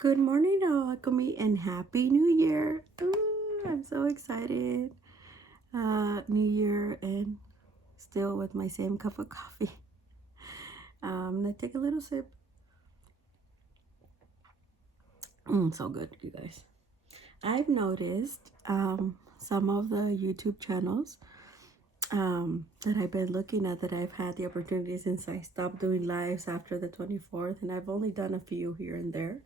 Good morning, Alchemy, and Happy New Year. Ooh, I'm so excited. New Year and still with my same cup of coffee. I'm gonna take a little sip. So good, you guys. I've noticed some of the YouTube channels that I've been looking at that I've had the opportunity since I stopped doing lives after the 24th, and I've only done a few here and there.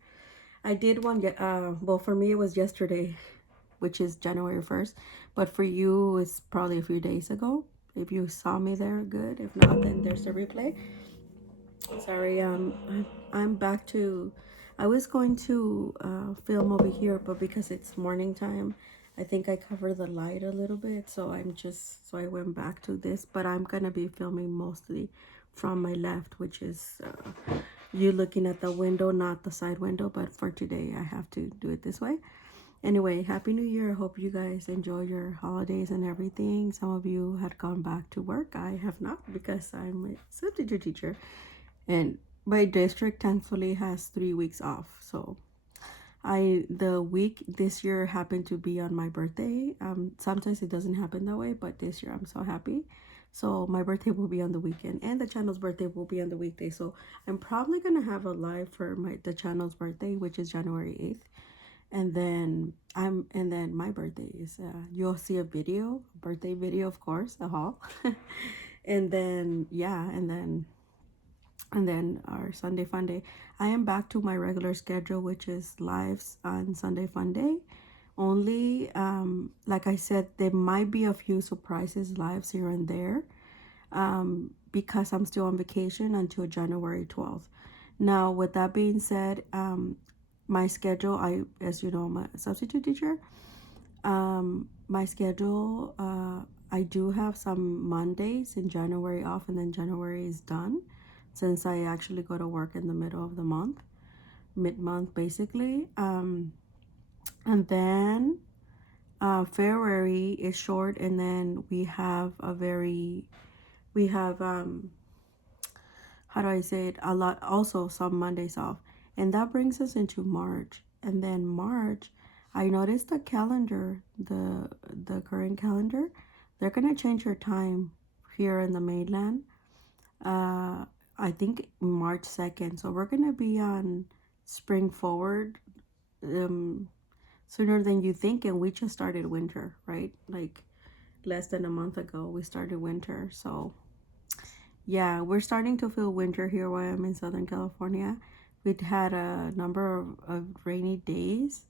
I did one, well, for me, it was yesterday, which is January 1st. But for you, it's probably a few days ago. If you saw me there, good. If not, then there's a replay. Sorry, I'm back to. I was going to film over here, but because it's morning time, I think I covered the light a little bit. So I went back to this. But I'm gonna be filming mostly from my left, which is you looking at the window, not the side window. But for today, I have to do it this way. Anyway, Happy New Year. I hope you guys enjoy your holidays and everything. Some of you had gone back to work. I have not because I'm a substitute teacher. And my district thankfully has 3 weeks off. So the week this year happened to be on my birthday. Sometimes it doesn't happen that way, but this year I'm so happy. So my birthday will be on the weekend and the channel's birthday will be on the weekday. So I'm probably gonna have a live for the channel's birthday, which is January 8th. And then my birthday is you'll see a video, birthday video, of course, a haul. And then yeah, and then our Sunday fun day. I am back to my regular schedule, which is lives on Sunday fun day only. Like I said, there might be a few surprises lives here and there, because I'm still on vacation until January 12th. Now, with that being said, my schedule, as you know, I'm a substitute teacher. My schedule, I do have some Mondays in January off, and then January is done since I actually go to work in the middle of the month, mid-month basically. And then February is short, and then we have how do I say it, a lot, also some Mondays off. And that brings us into March. And then March, I noticed the calendar, the current calendar, they're gonna change your time here in the mainland. I think March 2nd. So we're gonna be on spring forward sooner than you think, and we just started winter, right? Like less than a month ago we started winter. So yeah, we're starting to feel winter here where I'm in Southern California. We'd had a number of rainy days,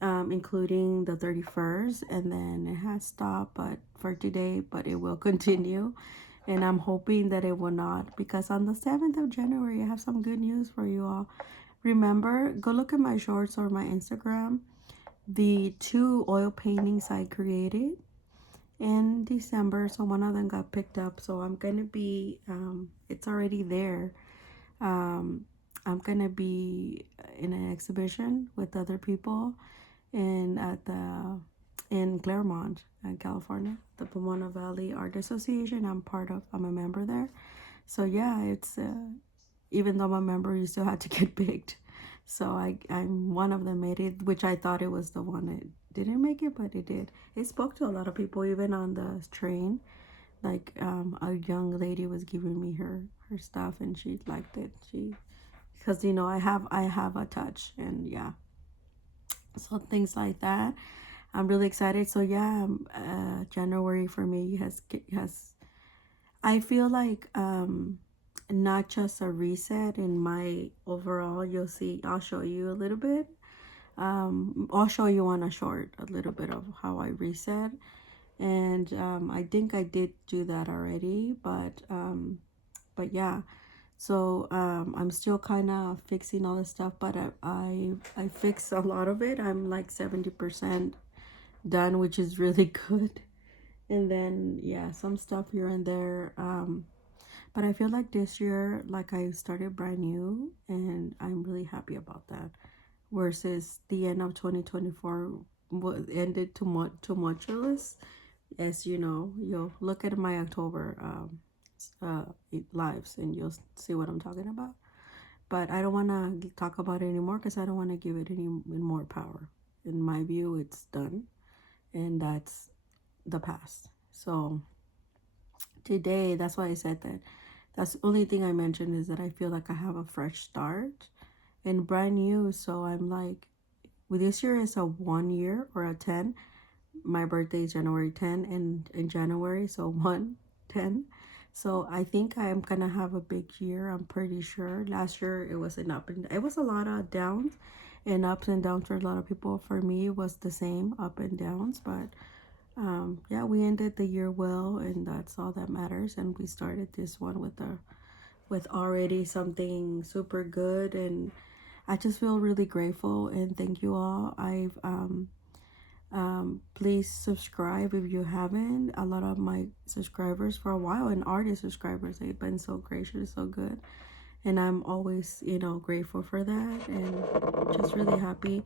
including the 31st, and then it has stopped but for today, but it will continue. And I'm hoping that it will not, because on the 7th of January, I have some good news for you all. Remember, go look at my shorts or my Instagram. The 2 oil paintings I created in December, so one of them got picked up, so I'm gonna be it's already there. I'm gonna be in an exhibition with other people in Claremont, California, the Pomona Valley Art Association. I'm a member there. So yeah, it's even though I'm a member, you still had to get picked. So I'm one of them made it, which I thought it was the one that didn't make it, but it did. It spoke to a lot of people, even on the train. Like a young lady was giving me her stuff, and she liked it. Because I have a touch, and yeah, so things like that. I'm really excited. So yeah, January for me has I feel like not just a reset in my overall. You'll see, I'll show you a little bit. I'll show you on a short a little bit of how I reset. And I think I did do that already, but yeah. So I'm still kind of fixing all this stuff, but I fixed a lot of it. I'm like 70% done, which is really good. And then yeah, some stuff here and there. But I feel like this year, like I started brand new, and I'm really happy about that. Versus the end of 2024 ended tumultuous. As you know, you'll look at my October lives, and you'll see what I'm talking about. But I don't want to talk about it anymore because I don't want to give it any more power. In my view, it's done, and that's the past. So today, that's why I said that. That's the only thing I mentioned, is that I feel like I have a fresh start and brand new. So I'm like, well, this year is a 1 year or a 10. My birthday is January 10, and in January, so 1/10. So I think I'm gonna have a big year. I'm pretty sure. Last year it was an it was a lot of downs and ups and downs for a lot of people. For me, it was the same, up and downs. But yeah, we ended the year well, and that's all that matters. And we started this one with already something super good, and I just feel really grateful and thank you all. Please subscribe if you haven't. A lot of my subscribers for a while, and artist subscribers, they've been so gracious, so good, and I'm always, you know, grateful for that, and just really happy.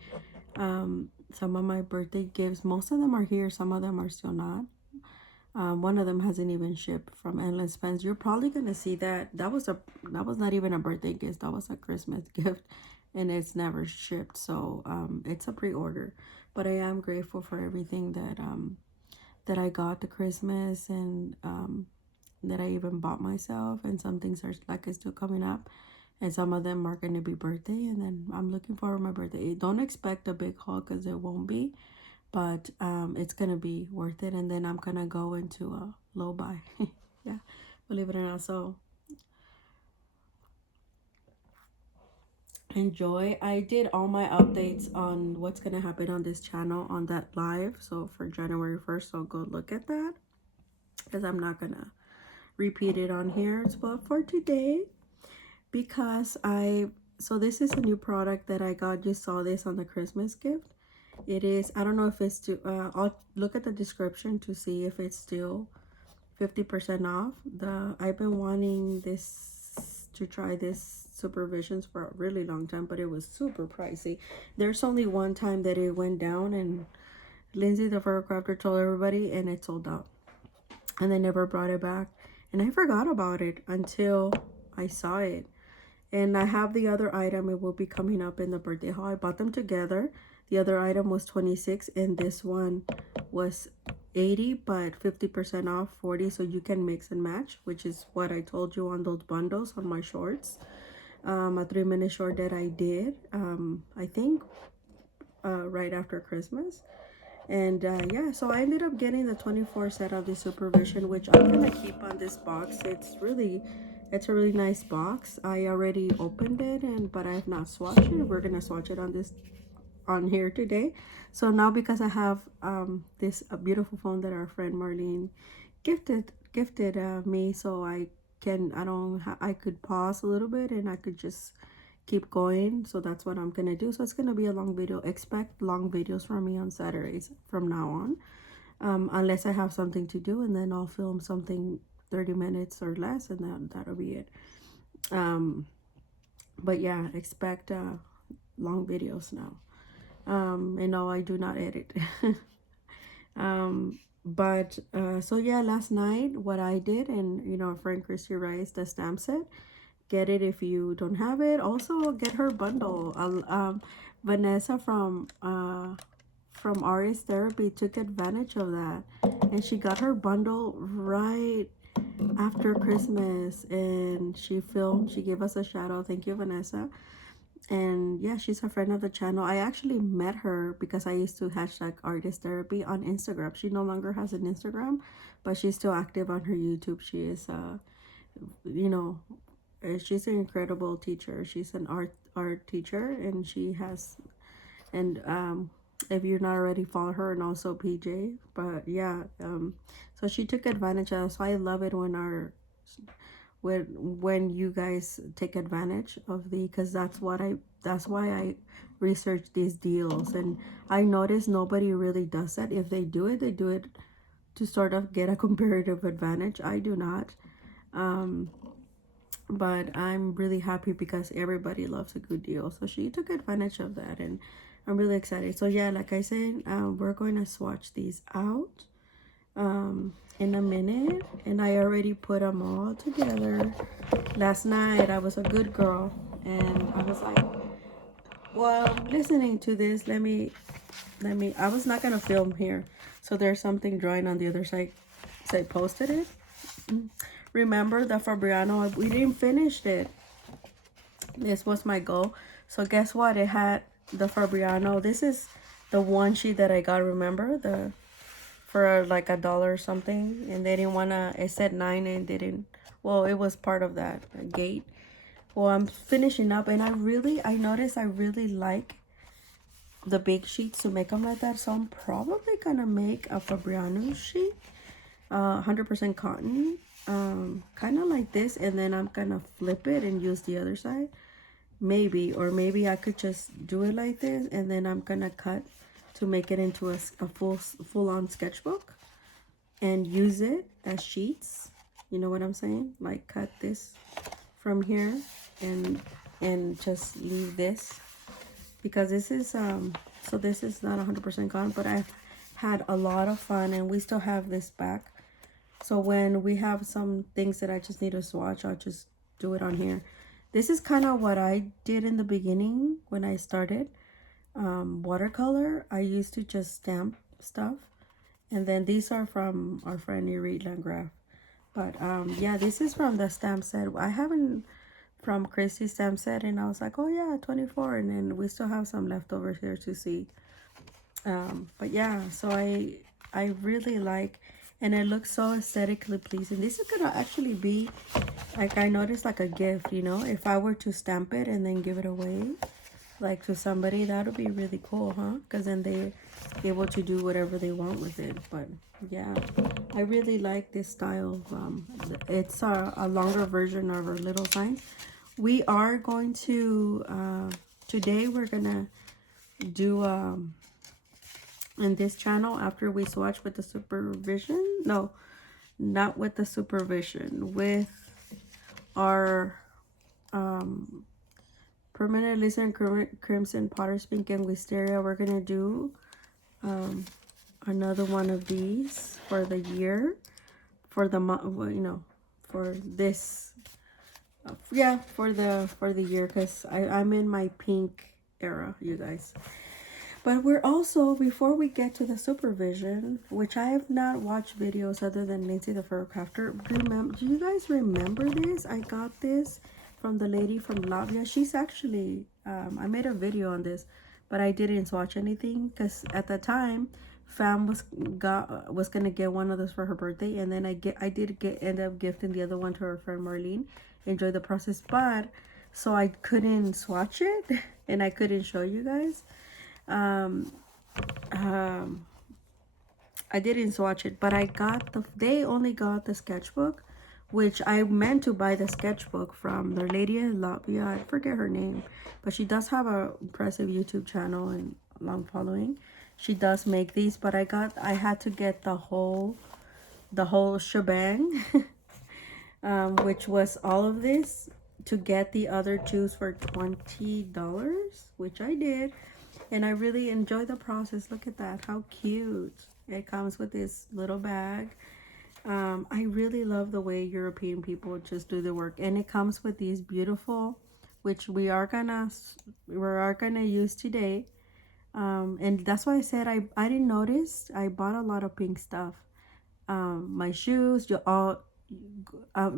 Some of my birthday gifts, most of them are here, some of them are still not. One of them hasn't even shipped from Endless Pens. You're probably gonna see that. That was not even a birthday gift. That was a Christmas gift, and it's never shipped. So it's a pre-order. But I am grateful for everything that I got to Christmas, and that I even bought myself. And some things are like it's still coming up, and some of them are gonna be birthday. And then I'm looking forward to my birthday. Don't expect a big haul because it won't be, but it's gonna be worth it. And then I'm gonna go into a low buy. Yeah, believe it or not. So enjoy. I did all my updates on what's gonna happen on this channel on that live, so for January 1st, so go look at that, because I'm not gonna repeat it on here. But for today, because so this is a new product that I got. You saw this on the Christmas gift. It is, I don't know if it's to I'll look at the description to see if it's still 50% off. I've been wanting to try this Supervisions for a really long time, but it was super pricey. There's only one time that it went down, and Lindsay the photographer told everybody, and it sold out, and they never brought it back. And I forgot about it until I saw it. And I have the other item. It will be coming up in the birthday haul. I bought them together. The other item was 26, and this one was 80, but 50% off, 40. So you can mix and match, which is what I told you on those bundles on my shorts. A 3-minute short that I did, I think right after Christmas. And yeah, so I ended up getting the 24 set of the Supervision, which I'm gonna keep on this box. It's a really nice box. I already opened it, but I have not swatched it. We're gonna swatch it on here today. So now, because I have this beautiful phone that our friend Marlene gifted me, so I could pause a little bit and I could just keep going. So that's what I'm gonna do. So it's gonna be a long video. Expect long videos from me on Saturdays from now on, unless I have something to do, and then I'll film something 30 minutes or less, and then that'll be it. But yeah, expect long videos now. And no, I do not edit. But so yeah, last night what I did, and you know, friend Christy Rice, the stamp set, get it if you don't have it. Also get her bundle. Vanessa from Artist Therapy took advantage of that, and she got her bundle right after Christmas, and she gave us a shout out. Thank you, Vanessa. And yeah, she's a friend of the channel. I actually met her because I used to hashtag Artist Therapy on Instagram. She no longer has an Instagram, but she's still active on her YouTube. She is you know, she's an incredible teacher. She's an art teacher, and she has, and if you're not already, follow her, and also PJ. But yeah, so she took advantage of. So I love it when you guys take advantage of because that's why I research these deals. And I notice nobody really does that. If they do it to sort of get a comparative advantage. I do not. But I'm really happy because everybody loves a good deal. So she took advantage of that, and I'm really excited. So yeah, like I said, we're going to swatch these out in a minute, and I already put them all together. Last night I was a good girl And I was like, well, listening to this, I was not gonna film here, so there's something drawing on the other side, so I posted it. Remember the Fabriano, we didn't finish it. This was my goal. So guess what, it had the Fabriano. This is the one sheet that I got, remember, the for like $1 or something, and they didn't wanna, it said 9 and didn't, well, it was part of that gate. Well, I'm finishing up, and I noticed I really like the big sheets to make them like that, so I'm probably gonna make a Fabriano sheet, 100% cotton, kind of like this, and then I'm gonna flip it and use the other side, maybe, or maybe I could just do it like this, and then I'm gonna cut to make it into a full-on sketchbook and use it as sheets. You know what I'm saying? Like cut this from here and just leave this, because this is so this is not 100% gone, but I've had a lot of fun, and we still have this back. So when we have some things that I just need to swatch, I'll just do it on here. This is kind of what I did in the beginning when I started watercolor. I used to just stamp stuff, and then these are from our friend Yuri Landgraf. But yeah, this is from the stamp set. I haven't from Christy stamp set, and I was like, oh yeah, 24, and then we still have some leftovers here to see. But yeah, so I really like, and it looks so aesthetically pleasing. This is gonna actually be, like, I noticed, like a gift, you know, if I were to stamp it and then give it away, like to somebody, that would be really cool, huh? Because then they're able to do whatever they want with it. But yeah, I really like this style. It's a longer version of our little signs. We are going to today we're gonna do in this channel, after we swatch with the supervision, no, not with the supervision, with our permanent listen crimson, potter's pink, and wisteria, we're gonna do another one of these for the year, for the month, you know, for this yeah, for the year, because I'm in my pink era, you guys. But we're also, before we get to the supervision, which I have not watched videos other than Lindsay the Fur Crafter. Do you guys remember this? I got this from the lady from Latvia. She's actually, I made a video on this, but I didn't swatch anything because at the time, Fam was gonna get one of those for her birthday, and then I end up gifting the other one to her friend Marlene. Enjoy the process, but so I couldn't swatch it and I couldn't show you guys. I didn't swatch it, but I got they only got the sketchbook, which I meant to buy the sketchbook from the lady in Latvia. I forget her name, but she does have a impressive YouTube channel and long following. She does make these, but I had to get the whole shebang, which was all of this, to get the other two for $20, which I did. And I really enjoy the process. Look at that, how cute. It comes with this little bag. I really love the way European people just do the work, and it comes with these beautiful, which we are gonna use today. And that's why I said I didn't notice. I bought a lot of pink stuff. My shoes, you all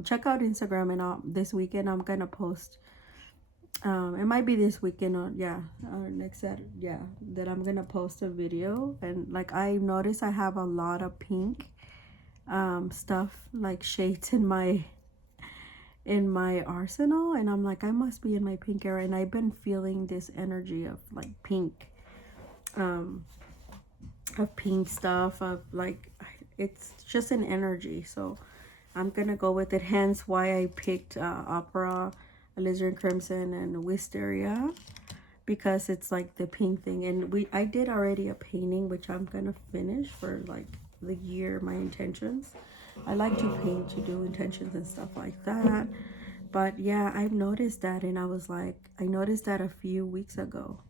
check out Instagram, and this weekend I'm gonna post. It might be this weekend or next Saturday, that I'm gonna post a video. And like, I noticed I have a lot of pink stuff, like shades in my arsenal, and I'm like, I must be in my pink era, and I've been feeling this energy of like pink, of pink stuff, of like, it's just an energy, so I'm gonna go with it. Hence why I picked opera, alizarin crimson, and wisteria, because it's like the pink thing. And I did already a painting, which I'm gonna finish for like the year, my intentions. I like to paint to do intentions and stuff like that. But yeah, I've noticed that, and I was like, I noticed that a few weeks ago.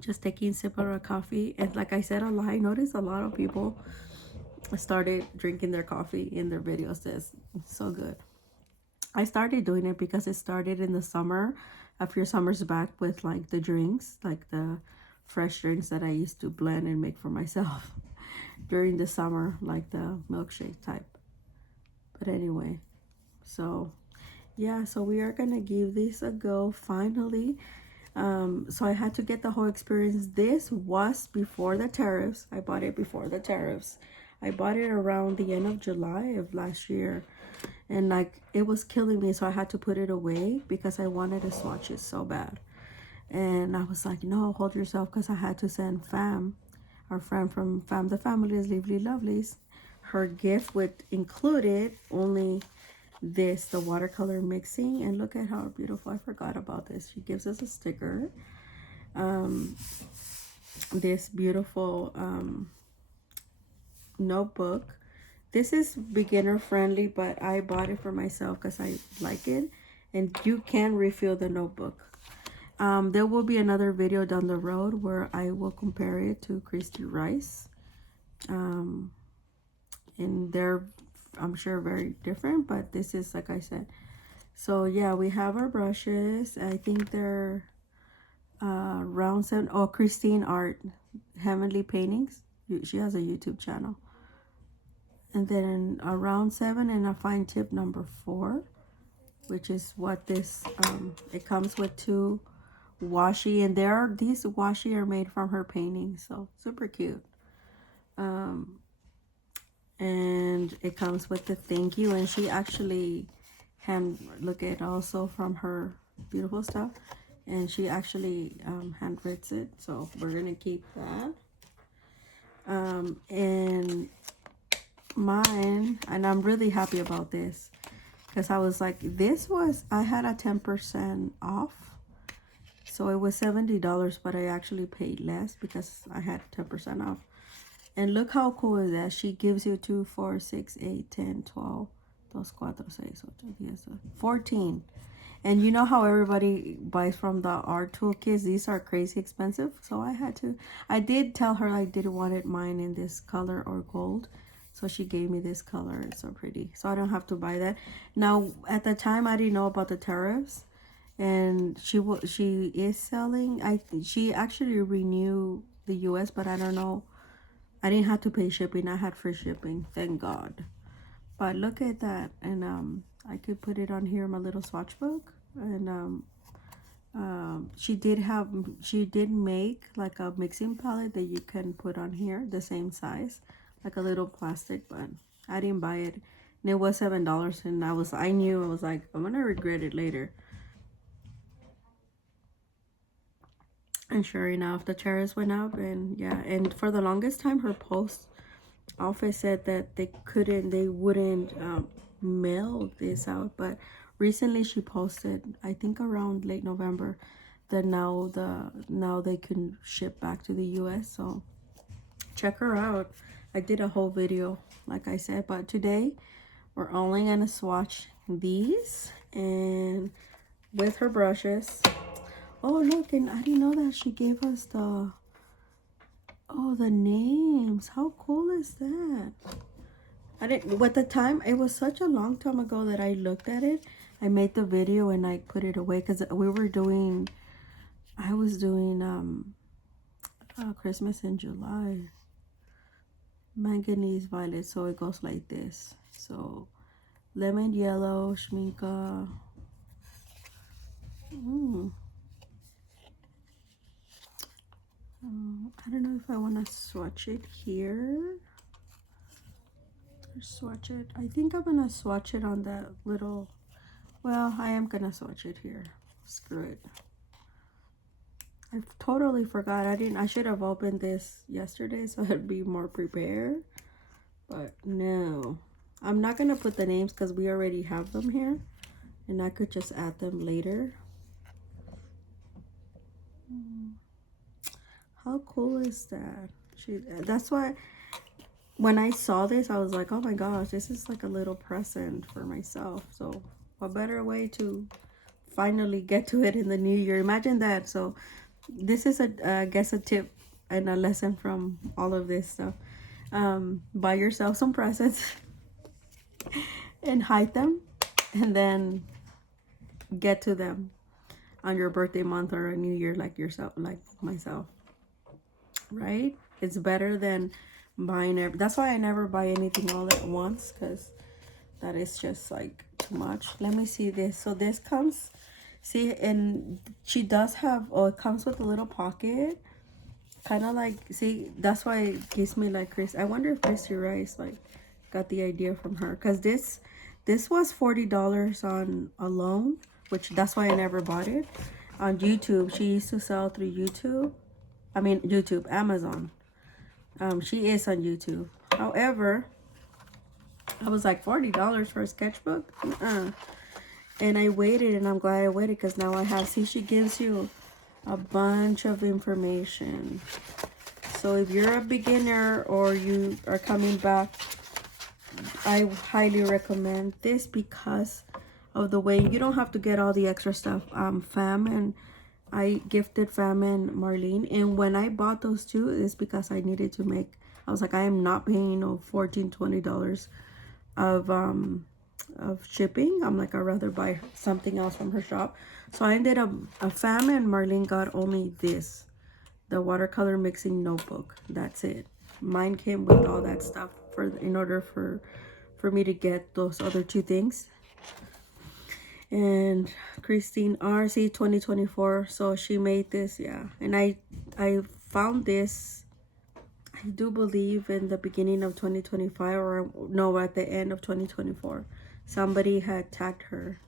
Just taking a sip of a coffee, and like I said, I noticed a lot of people started drinking their coffee in their videos. That's so good. I started doing it because it started in the summer, after summer's back, with like the drinks, like the fresh drinks that I used to blend and make for myself during the summer, like the milkshake type. But anyway, so yeah, so we are gonna give this a go finally. So I had to get the whole experience. This was before the tariffs. I bought it before the tariffs. I bought it around the end of July of last year, and like it was killing me, so I had to put it away because I wanted to swatch it so bad. And I was like, no, hold yourself, because I had to send Fam, our friend from Fam the Family's Lively Lovelies, her gift with included only this, the watercolor mixing. And look at how beautiful. I forgot about this. She gives us a sticker, this beautiful notebook. This is beginner friendly, but I bought it for myself because I like it, and you can refill the notebook. There will be another video down the road where I will compare it to Christy Rice, and they're, I'm sure, very different, but this is, like I said. So yeah, we have our brushes. I think they're round 7. Oh, Christine Art Heavenly Paintings. She has a YouTube channel. And then a round 7 and a fine tip number 4, which is what this it comes with 2 washi, and these washi are made from her paintings, so super cute. And it comes with the thank you, and she actually look at also from her beautiful stuff, and she actually handwrites it, so we're gonna keep that. And mine, and I'm really happy about this, because I was like, I had a 10% off, so it was $70, but I actually paid less because I had 10% off. And look how cool is that. She gives you 2, 4, 6, 8, 10, 12, 4, 6, 14. And you know how everybody buys from the art toolkits? These are crazy expensive. So I did tell her I didn't want mine in this color or gold. So she gave me this color. It's so pretty. So I don't have to buy that. Now, at the time, I didn't know about the tariffs. And she is selling. She actually renewed the US, but I don't know. I didn't have to pay shipping. I had free shipping. Thank God. But look at that. And I could put it on here in my little swatch book. And she did make like a mixing palette that you can put on here, the same size, like a little plastic, but I didn't buy it. And it was $7, and I knew, I was like, I'm gonna regret it later. And sure enough, the tariffs went up, and yeah, and for the longest time, her post office said that they wouldn't mail this out, but recently she posted, I think around late November, that now they can ship back to the US. So check her out. I did a whole video, like I said, but today we're only gonna swatch these and with her brushes. Oh look, and I didn't know that she gave us the names. How cool is that? I didn't, at the time, it was such a long time ago that I looked at it. I made the video and I put it away because I was doing Christmas in July. Manganese violet, so it goes like this. So lemon yellow, schminka. I don't know if I want to swatch it here or swatch it. I think I'm gonna swatch it on that little, well, I am gonna swatch it here. Screw it. I totally forgot. I should have opened this yesterday so I'd be more prepared, but no, I'm not gonna put the names because we already have them here, and I could just add them later. How cool is that? That's why when I saw this, I was like, oh my gosh, this is like a little present for myself. So what better way to finally get to it in the new year? Imagine that. So this is I guess a tip and a lesson from all of this stuff. Buy yourself some presents and hide them and then get to them on your birthday month or a new year, like yourself, like myself, right? It's better than buying it. That's why I never buy anything all at once, because that is just like too much. Let me see this. So this comes, see, and she does have, oh, it comes with a little pocket, kind of like, see, that's why it gives me like Chris. I wonder if Christy Rice like got the idea from her, because this was $40 on alone, which that's why I never bought it. On YouTube, she used to sell through YouTube. I mean YouTube, Amazon. She is on YouTube. However, I was like, $40 for a sketchbook? And I waited, and I'm glad I waited, because now I have, see, she gives you a bunch of information. So if you're a beginner or you are coming back, I highly recommend this because of the way you don't have to get all the extra stuff. Fam and I gifted Fam and Marlene, and when I bought those two, it's because I needed to make, I was like, I am not paying no $14-20 of shipping. I'm like, I'd rather buy something else from her shop. So I ended up, Fam and Marlene got only this, the watercolor mixing notebook. That's it. Mine came with all that stuff in order for me to get those other two things. And Christine RC 2024, so she made this, yeah. And I found this, I do believe, in the beginning of 2025, or no, at the end of 2024. Somebody had tagged her.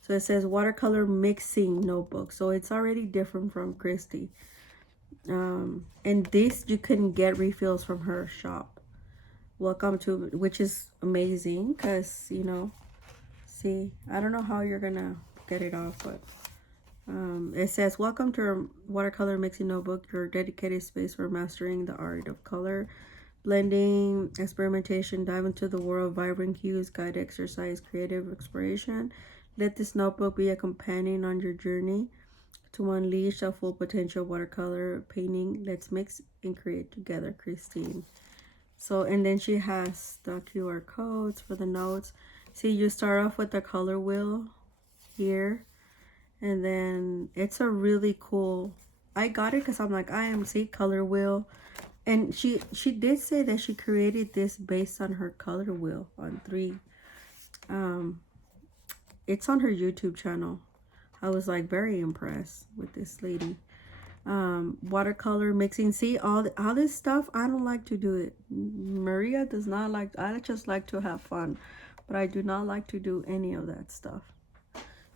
So it says watercolor mixing notebook. So it's already different from Christy. And this, you can get refills from her shop. Welcome to, which is amazing, because, you know, see, I don't know how you're gonna get it off, but it says, welcome to our watercolor mixing notebook, your dedicated space for mastering the art of color, blending, experimentation, dive into the world of vibrant hues, guide exercise, creative exploration. Let this notebook be a companion on your journey to unleash the full potential of watercolor painting. Let's mix and create together, Christine. So, and then she has the QR codes for the notes. See, you start off with the color wheel here, and then it's a really cool, I got it because I'm like, I am, see, color wheel. And she did say that she created this based on her color wheel on 3. It's on her YouTube channel. I was like very impressed with this lady. Watercolor mixing, see, all this stuff, I don't like to do it. Maria does not like, I just like to have fun, but I do not like to do any of that stuff.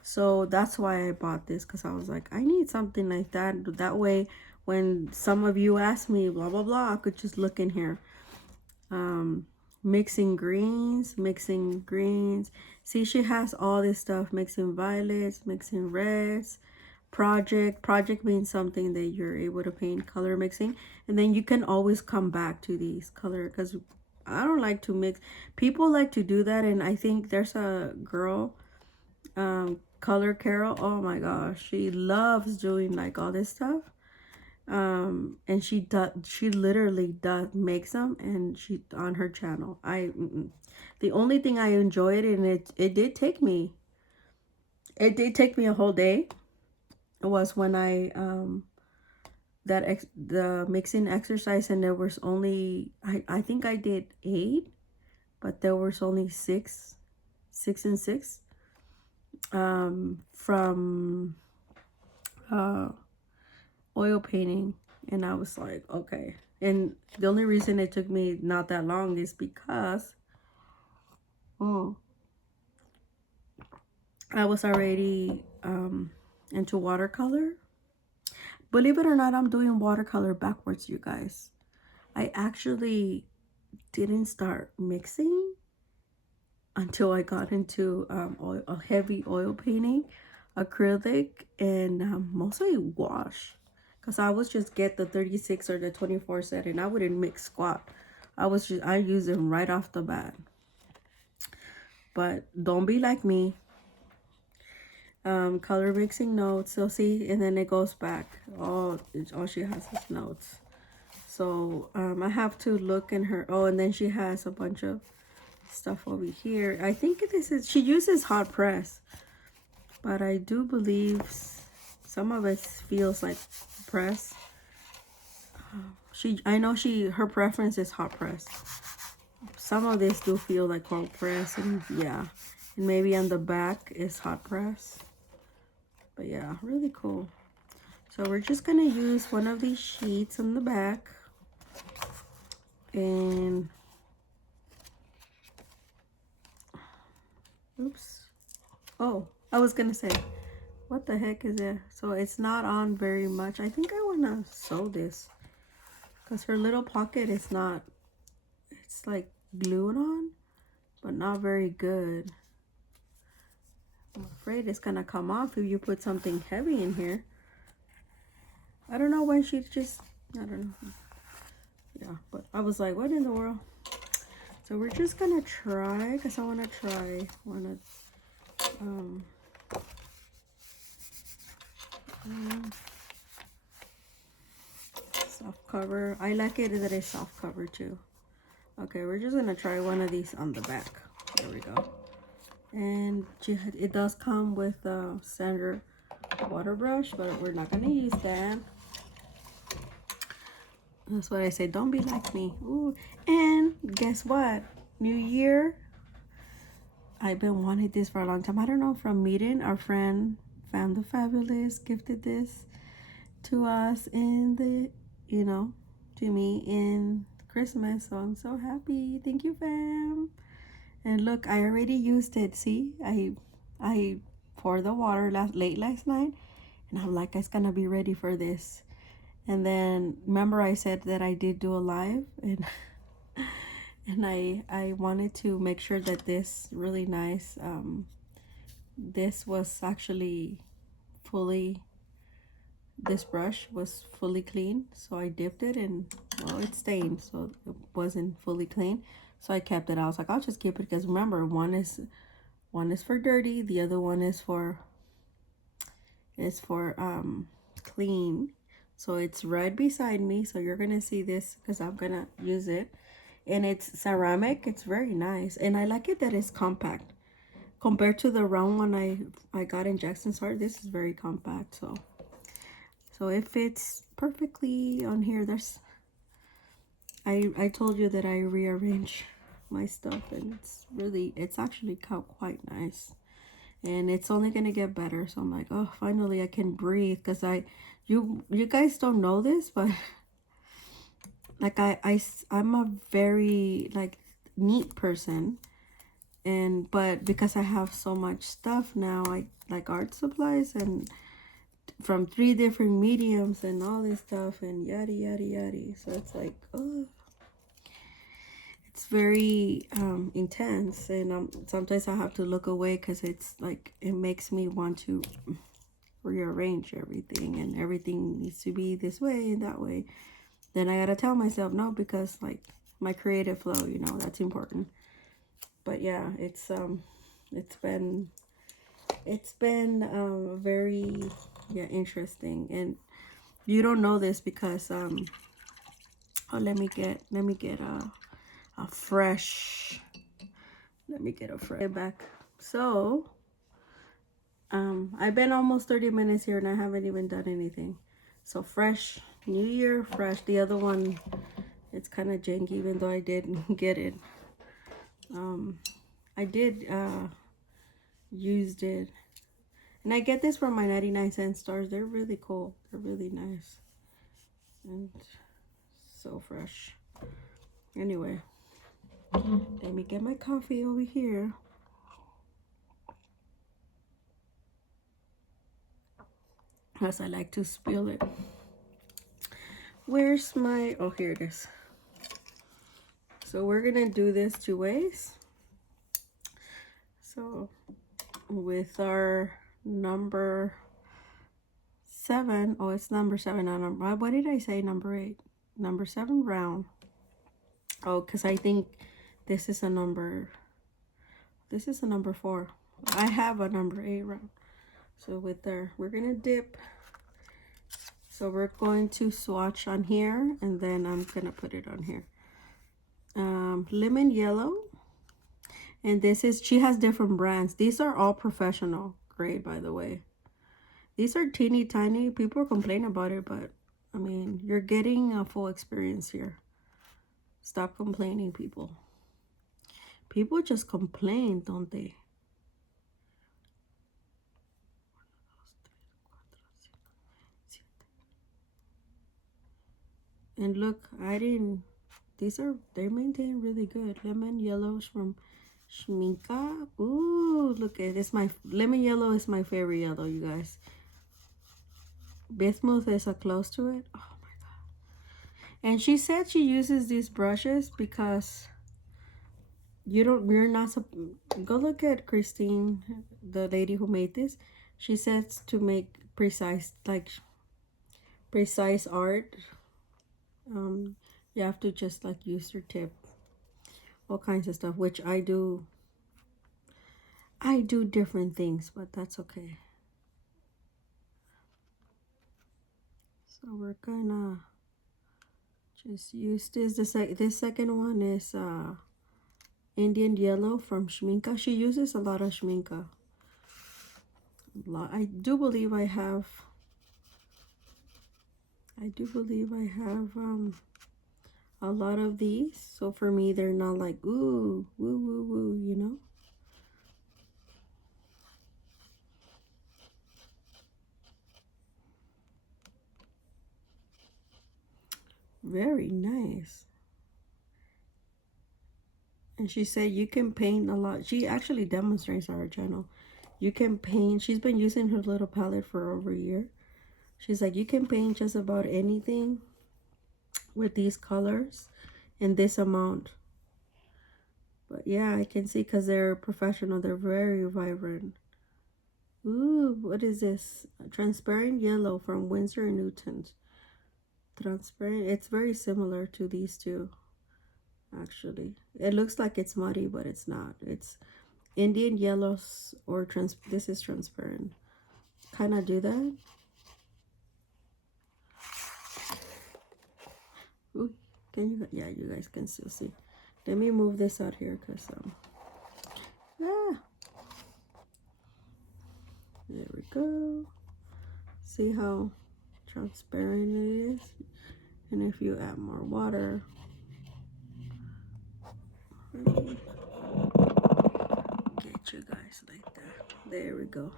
So that's why I bought this, because I was like, I need something like that. That way, when some of you ask me, blah, blah, blah, I could just look in here. Mixing greens. See, she has all this stuff, mixing violets, mixing reds. Project means something that you're able to paint, color mixing. And then you can always come back to these color, because I don't like to mix. People like to do that, and I think there's a girl, Color Carol, oh my gosh, she loves doing like all this stuff. And she literally does make them, and she on her channel. The only thing I enjoyed, and it did take me a whole day, was when I the mixing exercise, and there was only, I think I did 8, but there was only 6 and 6 from oil painting. And I was like, okay. And the only reason it took me not that long is because I was already into watercolor. Believe it or not, I'm doing watercolor backwards, you guys. I actually didn't start mixing until I got into a heavy oil painting, acrylic, and mostly wash. Because I was just get the 36 or the 24 set, and I wouldn't mix squat. I use them right off the bat. But don't be like me. Color mixing notes. So see, and then it goes back. All she has is notes. So I have to look in her. Oh, and then she has a bunch of stuff over here. I think this is, she uses hot press, but I do believe some of it feels like press. I know her preference is hot press. Some of this do feel like cold press, and yeah, and maybe on the back is hot press. But yeah, really cool. So we're just gonna use one of these sheets on the back, and oops. Oh, I was gonna say, what the heck is it? So it's not on very much. I think I wanna sew this because her little pocket is not, it's like glued on, but not very good. I'm afraid it's gonna come off if you put something heavy in here. I don't know why she just, I don't know. Yeah, but I was like, what in the world? So we're just gonna try, because I want to try, soft cover. I like it that it's soft cover too. Okay, we're just gonna try one of these on the back. There we go. And it does come with a standard water brush, but we're not gonna use that. That's what I say, don't be like me. Ooh, and guess what? New Year. I've been wanting this for a long time. I don't know, from meeting our friend Fam the Fabulous gifted this to us in the, you know, to me in Christmas. So I'm so happy. Thank you, Fam. And look, I already used it. See, I poured the water late last night, and I'm like, it's gonna be ready for this. And then remember I said that I did do a live, and and I wanted to make sure that this really nice, this was actually fully, this brush was fully clean. So I dipped it, and well, it stained, so it wasn't fully clean. So I kept it. I was like, I'll just keep it, because remember, one is for dirty, the other one is for clean. So it's right beside me, so you're gonna see this because I'm gonna use it. And it's ceramic. It's very nice, and I like it that it's compact compared to the round one I got in Jackson's Heart. This is very compact, so it fits perfectly on here. There's, I told you that I rearrange my stuff, and it's actually quite nice, and it's only gonna get better. So I'm like, oh, finally I can breathe, because you guys don't know this, but like I'm a very like neat person, but because I have so much stuff now, I like art supplies and from 3 different mediums and all this stuff and yada yada yada. So it's like, oh, it's very intense, and sometimes I have to look away because it's like, it makes me want to rearrange everything, and everything needs to be this way and that way. Then I gotta tell myself no, because like my creative flow, you know, that's important. But yeah, it's been very, yeah, interesting. And you don't know this because oh, let me get a fresh, back. So I've been almost 30 minutes here, and I haven't even done anything. So fresh, New Year, fresh. The other one, it's kind of janky, even though I did get it. I did used it, and I get this from my 99-cent stores. They're really cool. They're really nice and so fresh. Anyway, let me get my coffee over here. As I like to spill it. Where's my, oh, here it is. So we're gonna do this 2 ways. So with our number 7, oh, it's number 7, not number, what did I say, number 8? Number 7 round. Oh, because I think this is a number 4. I have a number 8 round. So with there, we're gonna dip. So we're going to swatch on here, and then I'm gonna put it on here. Lemon yellow, And this is, she has different brands. These are all professional grade, by the way. These are teeny tiny. People complain about it, but I mean, you're getting a full experience here. Stop complaining, people. People just complain, don't they? And look, they maintain really good. Lemon yellows from Schminka. Ooh, look at this. My lemon yellow is my favorite yellow, you guys. Bismuth is a close to it. Oh my god. And she said she uses these brushes because you're not, go look at Christine, the lady who made this. She says to make precise art, you have to just like use your tip, all kinds of stuff, which I do different things, but that's okay. So we're gonna just use this. This second one is Indian yellow from Schminka. She uses a lot of Schminka. I do believe I have a lot of these. So for me, they're not like, ooh, woo, woo, woo, you know? Very nice. And she said you can paint a lot. She actually demonstrates on her channel. You can paint. She's been using her little palette for over a year. She's like, you can paint just about anything with these colors in this amount. But yeah, I can see because they're professional. They're very vibrant. Ooh, what is this? Transparent yellow from Winsor & Newton. Transparent. It's very similar to these two, actually. It looks like it's muddy, but it's not. It's Indian yellows or this is transparent. Kind of do that. Ooh, can you? Yeah, you guys can still see. Let me move this out here because there we go. See how transparent it is? And if you add more water, get you guys like that. There we go.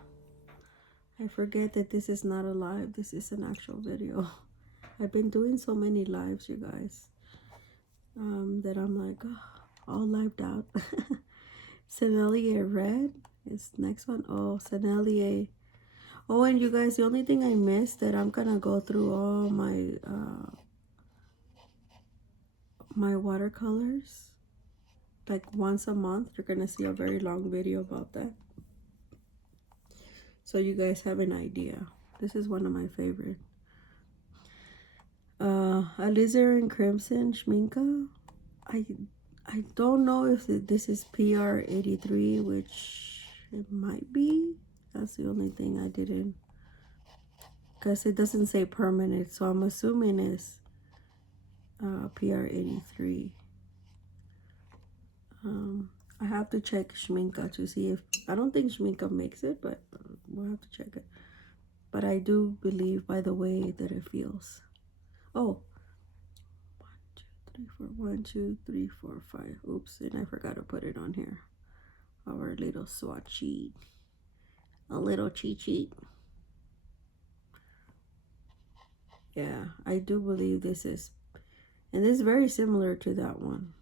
I forget that this is not a live. This is an actual video. I've been doing so many lives, you guys, that I'm like, oh, all lived out. Sennelier red is next one. Oh, Sennelier. Oh, and you guys, the only thing I missed that I'm gonna go through all my my watercolors like once a month. You're gonna see a very long video about that, so you guys have an idea. This is one of my favorite. Alizarin Crimson Schminka. I don't know if this is PR 83, which it might be. That's the only thing I didn't, because it doesn't say permanent, so I'm assuming it's PR 83. I have to check Schminka to see if, I don't think Schminka makes it, but we'll have to check it. But I do believe by the way that it feels. Oh, 1, 2, 3, 4, 5. Oops, and I forgot to put it on here. Our little swatch sheet. A little cheat sheet. Yeah, I do believe this is, and this is very similar to that one.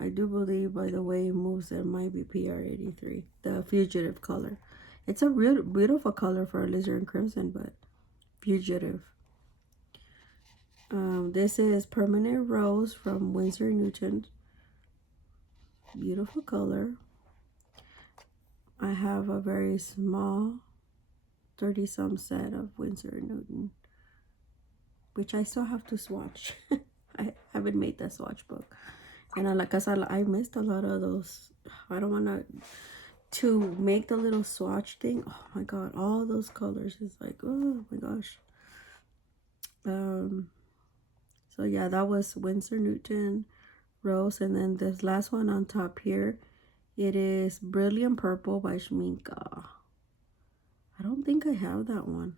I do believe by the way it moves that might be PR 83, the fugitive color. It's a real beautiful color for alizarin crimson, but fugitive. This is Permanent Rose from Winsor & Newton. Beautiful color. I have a very small 30-some set of Winsor & Newton, which I still have to swatch. I haven't made that swatch book. And I missed a lot of those. I don't want to make the little swatch thing. Oh my god, all those colors is like, oh my gosh. So yeah, that was Winsor & Newton Rose, and then this last one on top here It is Brilliant Purple by Schminka. I don't think I have that one.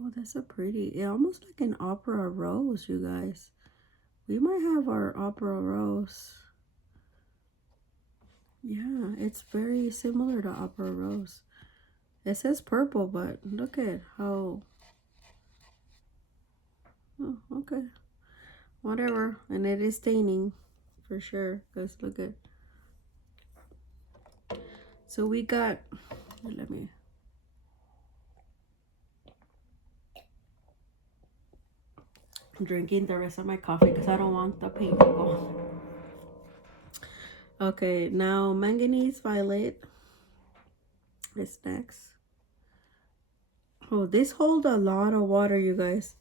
Oh, that's a pretty, it almost like an opera rose, you guys. We might have our opera rose. Yeah, it's very similar to opera rose. It says purple, but look at how, oh, okay. Whatever, and it is staining for sure, because look at, so we got, let me, I'm drinking the rest of my coffee because I don't want the paint to go. Okay, now manganese violet is next. Oh, this hold a lot of water, you guys.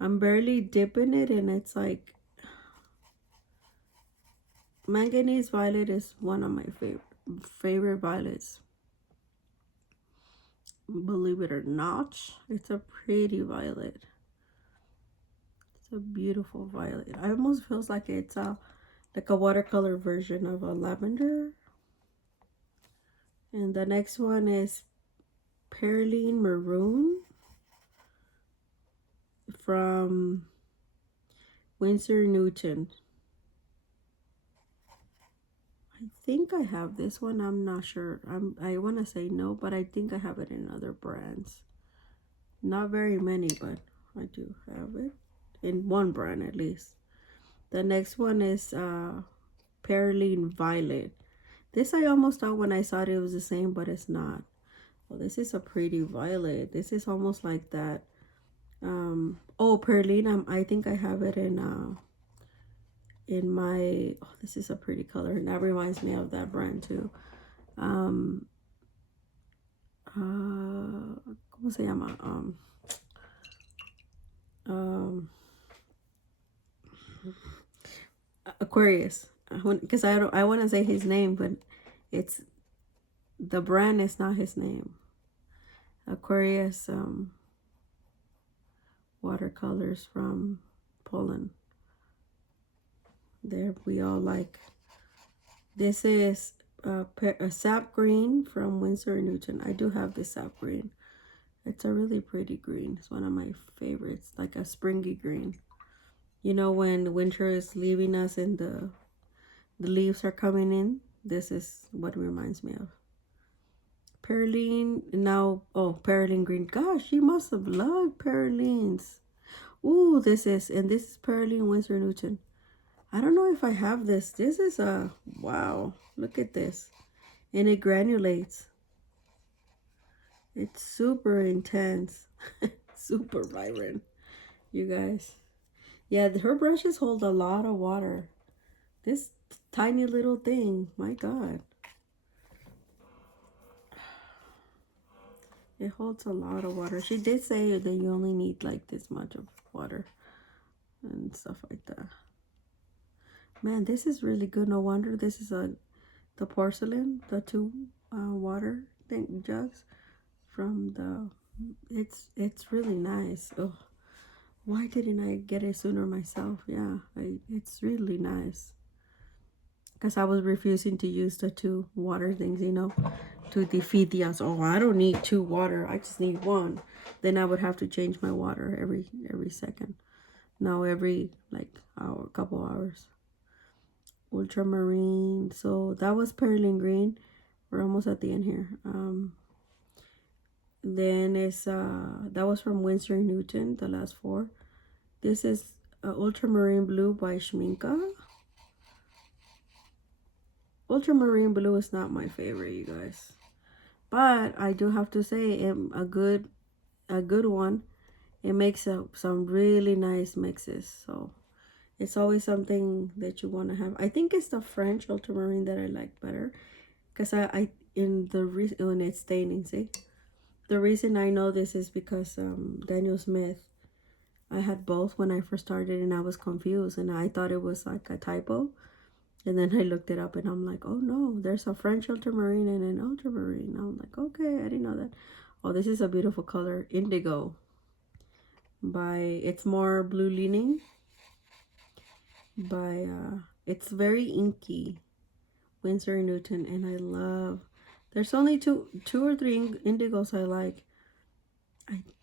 I'm barely dipping it, and it's like, manganese violet is one of my favorite violets. Believe it or not, it's a pretty violet. It's a beautiful violet. It almost feels like it's like a watercolor version of a lavender. And the next one is Perylene Maroon from Winsor Newton. I think I have this one. I'm not sure. I want to say no, but I think I have it in other brands. Not very many, but I do have it in one brand at least. The next one is Perylene Violet. This I almost thought when I saw it was the same, but it's not. Well, this is a pretty violet. This is almost like that. Oh, Perylene, I think I have it in my, oh, this is a pretty color, and that reminds me of that brand too. ¿Cómo se llama? Aquarius, because I want to say his name, but it's, the brand is not his name. Aquarius watercolors from Poland. There we all like. This is a sap green from Winsor & Newton. I do have this sap green. It's a really pretty green. It's one of my favorites, like a springy green. You know, when winter is leaving us and the leaves are coming in, this is what it reminds me of. Perylene, now, oh, Perylene green. Gosh, you must have loved Perylenes. Ooh, this is Perylene Winsor & Newton. I don't know if I have this. This is a, wow, look at this. And it granulates. It's super intense. Super vibrant, you guys. Yeah, her brushes hold a lot of water. This tiny little thing, my God. It holds a lot of water. She did say that you only need like this much of water and stuff like that. Man, this is really good. No wonder this is the porcelain, the two water jugs from the, it's really nice. Oh, why didn't I get it sooner myself? Yeah, it's really nice. Because I was refusing to use the two water things, you know, to defeat the odds. Oh, I don't need two water. I just need one. Then I would have to change my water every second. Now every like hour, couple hours. Ultramarine. So that was Perylene green. We're almost at the end here. Then it's that was from Winsor & Newton, the last four. This is Ultramarine Blue by Schminka. Ultramarine Blue is not my favorite, you guys. But I do have to say, a good one. It makes some really nice mixes. So it's always something that you want to have. I think it's the French ultramarine that I like better. Because when it's staining, see? The reason I know this is because Daniel Smith, I had both when I first started and I was confused. And I thought it was like a typo. And then I looked it up and I'm like, oh no, there's a French ultramarine and an ultramarine. I'm like, okay, I didn't know that. Oh, this is a beautiful color, Indigo. It's more blue leaning. It's very inky. Winsor & Newton, and I love, there's only two or three indigos I like.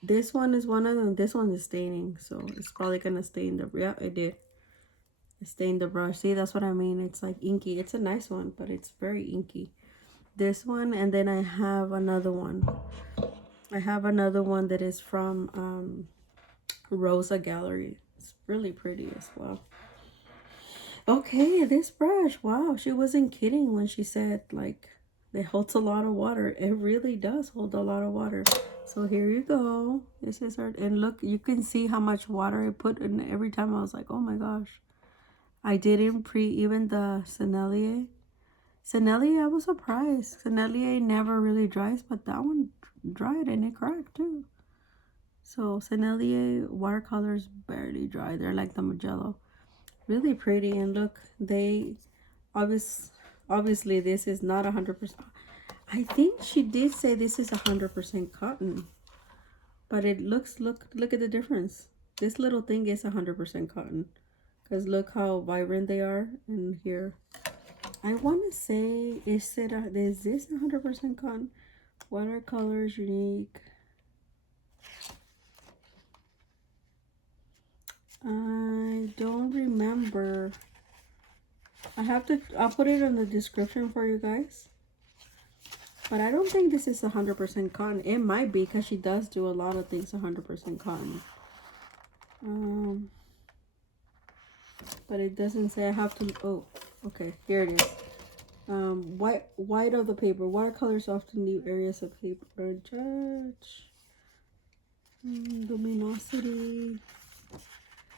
This one is one of them. This one is staining, so it's probably gonna stain the, yeah, it did. It stained the brush. See, that's what I mean. It's like inky. It's a nice one, but it's very inky. This one, and then I have another one. I have another one that is from Rosa Gallery. It's really pretty as well. Okay, this brush, wow, she wasn't kidding when she said like it holds a lot of water. It really does hold a lot of water. So here you go. This is her, and look, you can see how much water I put in every time. I was like, oh my gosh. I didn't even the Sennelier. Sennelier, I was surprised. Sennelier never really dries, but that one dried and it cracked too. So Sennelier watercolors barely dry. They're like the Magello. Really pretty, and look, they obviously this is not 100%. I think she did say this is 100% cotton, but it looks, look at the difference. This little thing is 100% cotton, because look how vibrant they are in here. I want to say, is this 100% cotton? Watercolors unique. I don't remember. I'll put it in the description for you guys. But I don't think this is 100% cotton. It might be, because she does do a lot of things 100% cotton. But it doesn't say I have to, oh, okay, here it is. White of the paper. Watercolors often leave areas of paper untouched. Luminosity.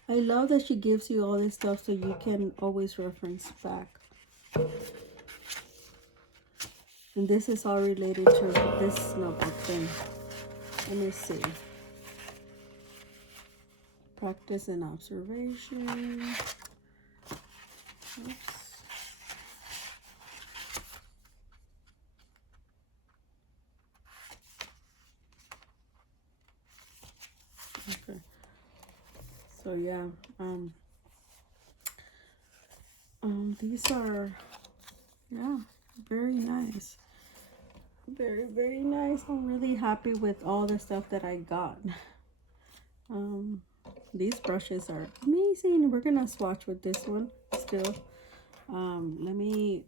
I love that she gives you all this stuff so you can always reference back. And this is all related to this notebook thing. Let me see. Practice and observation. Oops. Okay. So yeah, these are, yeah, very nice. Very, very nice. I'm really happy with all the stuff that I got. These brushes are amazing. We're gonna swatch with this one still. Let me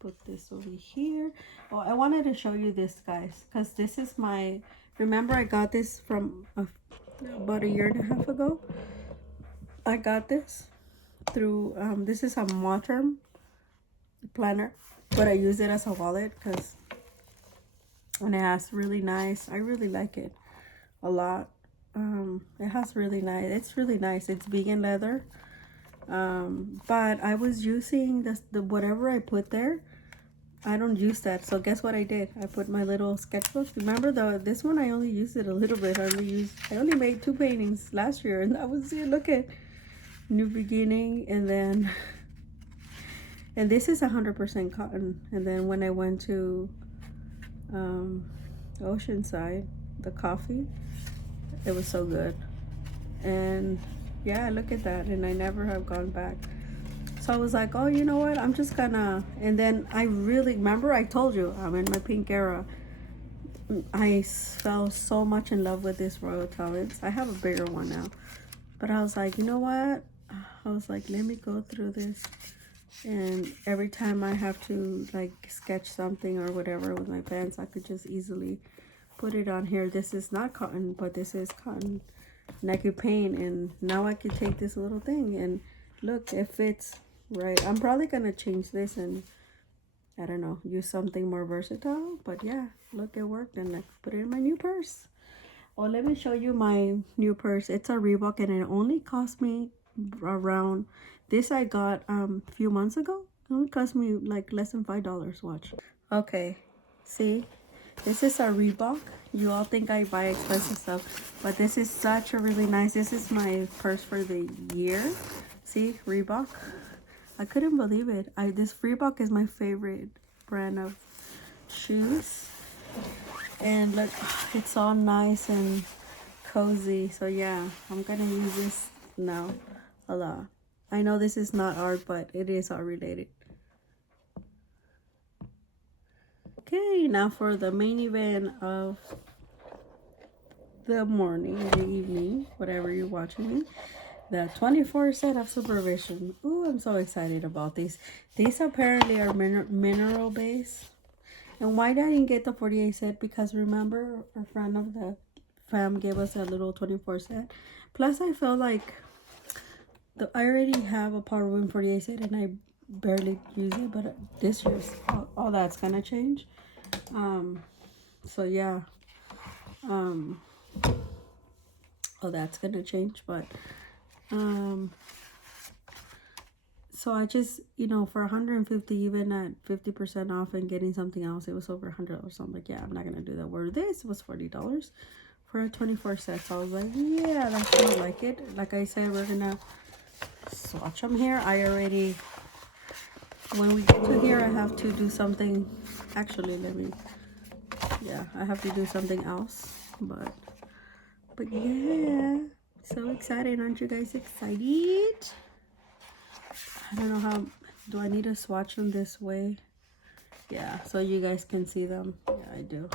put this over here. Oh, I wanted to show you this, guys, because this is my, remember I got this from about a year and a half ago. I got this through this is a modern planner, but I use it as a wallet because, and it has really nice, I really like it a lot. It has really nice, it's really nice. It's vegan leather. But I was using the whatever I put there, I don't use that. So guess what I did? I put my little sketchbook. Remember this one, I only used it a little bit. I only made 2 paintings last year, and that was it. Look at New Beginning, and then, and this is 100% cotton. And then when I went to Oceanside, the coffee, it was so good. And yeah, look at that. And I never have gone back. So I was like, oh, you know what? I'm just gonna, and then I really, remember I told you, I'm in my pink era. I fell so much in love with this Royal Talents. I have a bigger one now. But I was like, you know what? I was like, let me go through this. And every time I have to like sketch something or whatever with my pens, I could just easily put it on here. This is not cotton, but this is cotton. And I could paint, and now I could take this little thing and look, it fits right. I'm probably gonna change this and, I don't know, use something more versatile. But yeah, look, it worked, and I put it in my new purse. Oh, let me show you my new purse. It's a Reebok, and it only cost me around, this I got a few months ago. It only cost me like less than $5. Watch. Okay, see, this is a Reebok. You all think I buy expensive stuff, but this is such a really nice, this is my purse for the year. See, Reebok. I couldn't believe it. This Reebok is my favorite brand of shoes. And look, it's all nice and cozy. So yeah, I'm gonna use this now a lot. I know this is not art, but it is art related. Okay, now for the main event of the morning, the evening, whatever you're watching me. The 24 set of Supervision. Ooh, I'm so excited about these. These apparently are mineral based. And why did I didn't get the 48 set? Because remember, a friend of the fam gave us a little 24 set. Plus, I felt like I already have a Power Room 48 set and I barely use it. But this year's, all that's gonna change. So yeah. Oh, that's gonna change. But so I just, you know, for 150, even at 50% off and getting something else, it was over $100. So I'm like, yeah, I'm not gonna do that. Where this was $40 for a 24 set. So I was like, yeah, that's more like it. Like I said, we're gonna swatch them here. I already, when we get to here, I have to do something. Actually, I have to do something else. But yeah, so excited. Aren't you guys excited? I don't know how, do I need to swatch them this way? Yeah, so you guys can see them. Yeah, I do.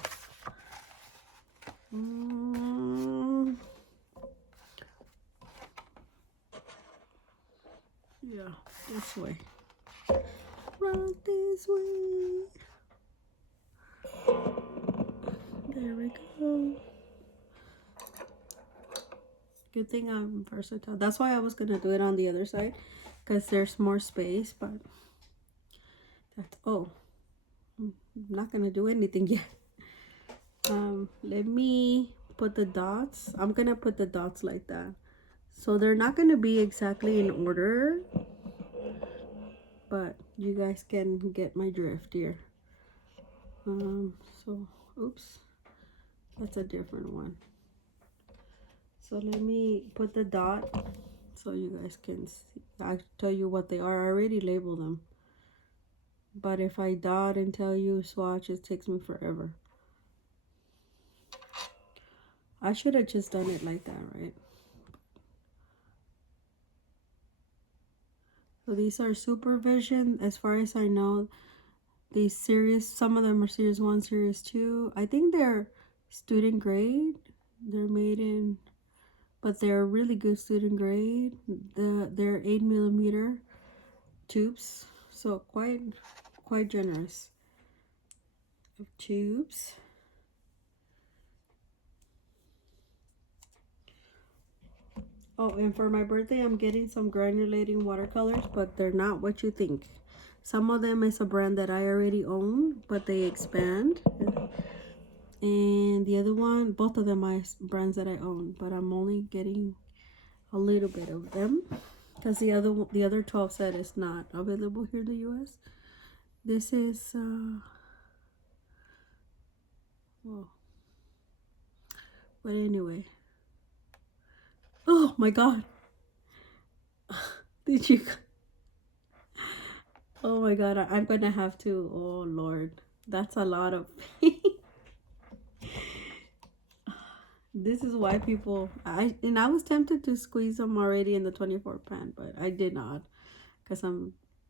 Yeah, this way. Right this way. There we go. Good thing I'm versatile. That's why I was going to do it on the other side. Because there's more space, but that's, oh, I'm not going to do anything yet. Let me put the dots. I'm going to put the dots like that. So they're not going to be exactly in order, but you guys can get my drift here. So, oops, that's a different one. So let me put the dot so you guys can see. I'll tell you what they are. I already labeled them. But if I dot and tell you swatch, it takes me forever. I should have just done it like that, right? So these are Supervision. As far as I know, these series, some of them are series 1, series 2. I think they're student grade. They're made in, but they're really good student grade. They're 8mm tubes, so quite generous of tubes. Oh, and for my birthday, I'm getting some granulating watercolors, but they're not what you think. Some of them is a brand that I already own, but they expand. And the other one, both of them are brands that I own, but I'm only getting a little bit of them because the other 12 set is not available here in the US. This is well, but anyway. Oh my god. Did you? Oh my god, I'm gonna have to. Oh lord, that's a lot of This is why people, I was tempted to squeeze them already in the 24 pan, but I did not, because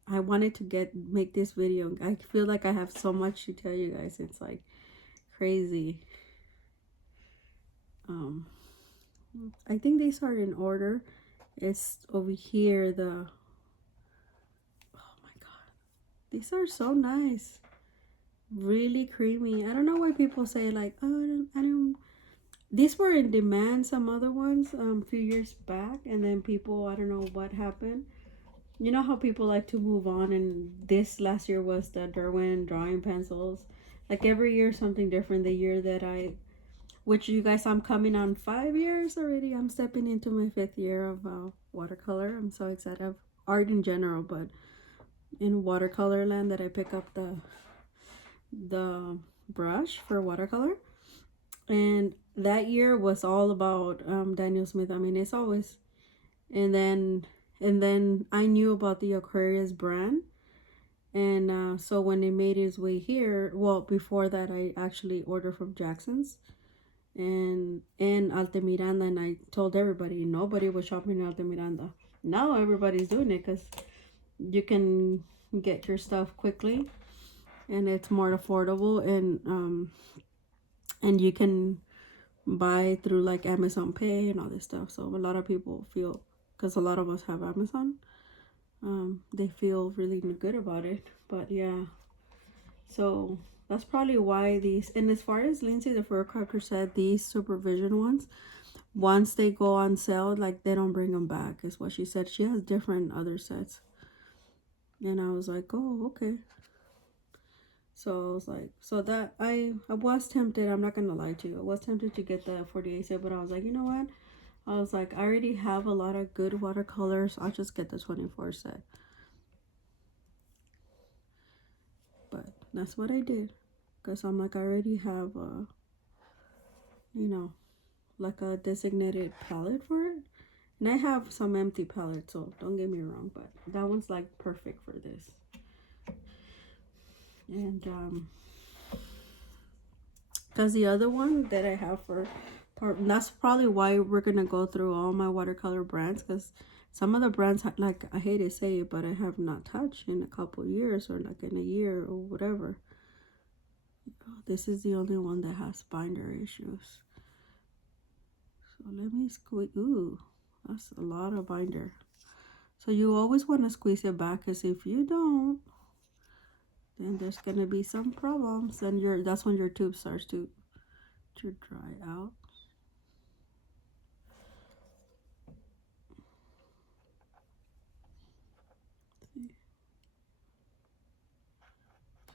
I wanted to make this video. I feel like I have so much to tell you guys. It's like crazy. I think these are in order. It's over here, oh my god, these are so nice, really creamy. I don't know why people say like, oh, I don't. These were in demand, some other ones, a few years back, and then people, I don't know what happened. You know how people like to move on, and this last year was the Derwent drawing pencils. Like every year something different. The year that which you guys, I'm coming on 5 years already. I'm stepping into my 5th year of watercolor. I'm so excited of art in general, but in watercolor land that I pick up the brush for watercolor. And that year was all about Daniel Smith. I mean, it's always, and then I knew about the Aquarius brand, and so when it made its way here, well, before that I actually ordered from Jackson's and Altamiranda, and I told everybody. Nobody was shopping in Altamiranda. Now everybody's doing it because you can get your stuff quickly. and it's more affordable, and you can buy through like Amazon Pay and all this stuff. So a lot of people feel, because a lot of us have Amazon, they feel really good about it. But yeah, so that's probably why these, and as far as Lindsay the firecracker said, these Supervision ones, once they go on sale, like they don't bring them back, is what she said. She has different other sets, and I was like, oh, okay. So I was like, so that I was tempted, I'm not gonna lie to you, I was tempted to get the 48 set, but I was like, you know what, I was like, I already have a lot of good watercolors, I'll just get the 24 set. But that's what I did, because I'm like, I already have a, you know, like a designated palette for it, and I have some empty palettes, so don't get me wrong, but that one's like perfect for this. And because the other one that I have for part, that's probably why we're gonna go through all my watercolor brands, because some of the brands, like, I hate to say it, but I have not touched in a couple years, or like in a year or whatever. This is the only one that has binder issues. So let me squeeze. Ooh, that's a lot of binder. So you always want to squeeze it back, because if you don't, then there's gonna be some problems, and that's when your tube starts to dry out.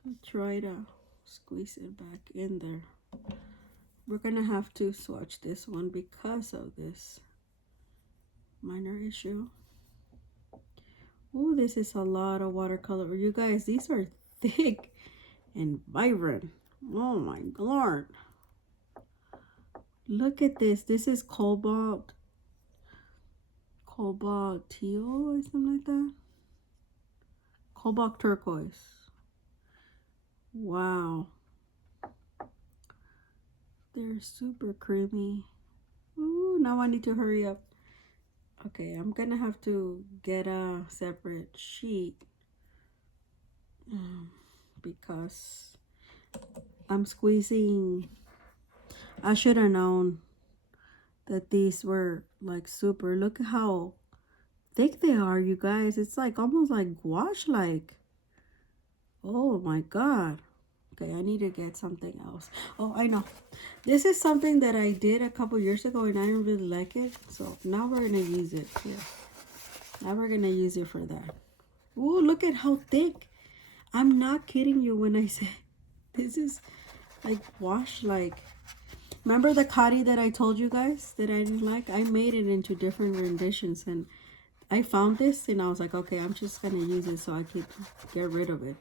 So try to squeeze it back in there. We're gonna have to swatch this one because of this minor issue. Oh, this is a lot of watercolor. You guys, these are thick and vibrant. Oh my lord. Look at this. This is cobalt teal or something like that. Cobalt turquoise. Wow. They're super creamy. Ooh, now I need to hurry up. Okay, I'm gonna have to get a separate sheet because I'm squeezing. I should have known that these were like super. Look at how thick they are, you guys. It's like almost like gouache like. Oh my god. Okay, I need to get something else. Oh, I know. This is something that I did a couple years ago and I didn't really like it. So now we're gonna use it here. Now we're gonna use it for that. Oh, look at how thick. I'm not kidding you when I say this is like wash like. Remember the Kari that I told you guys that I didn't like? I made it into different renditions, and I found this and I was like, okay, I'm just gonna use it so I could get rid of it.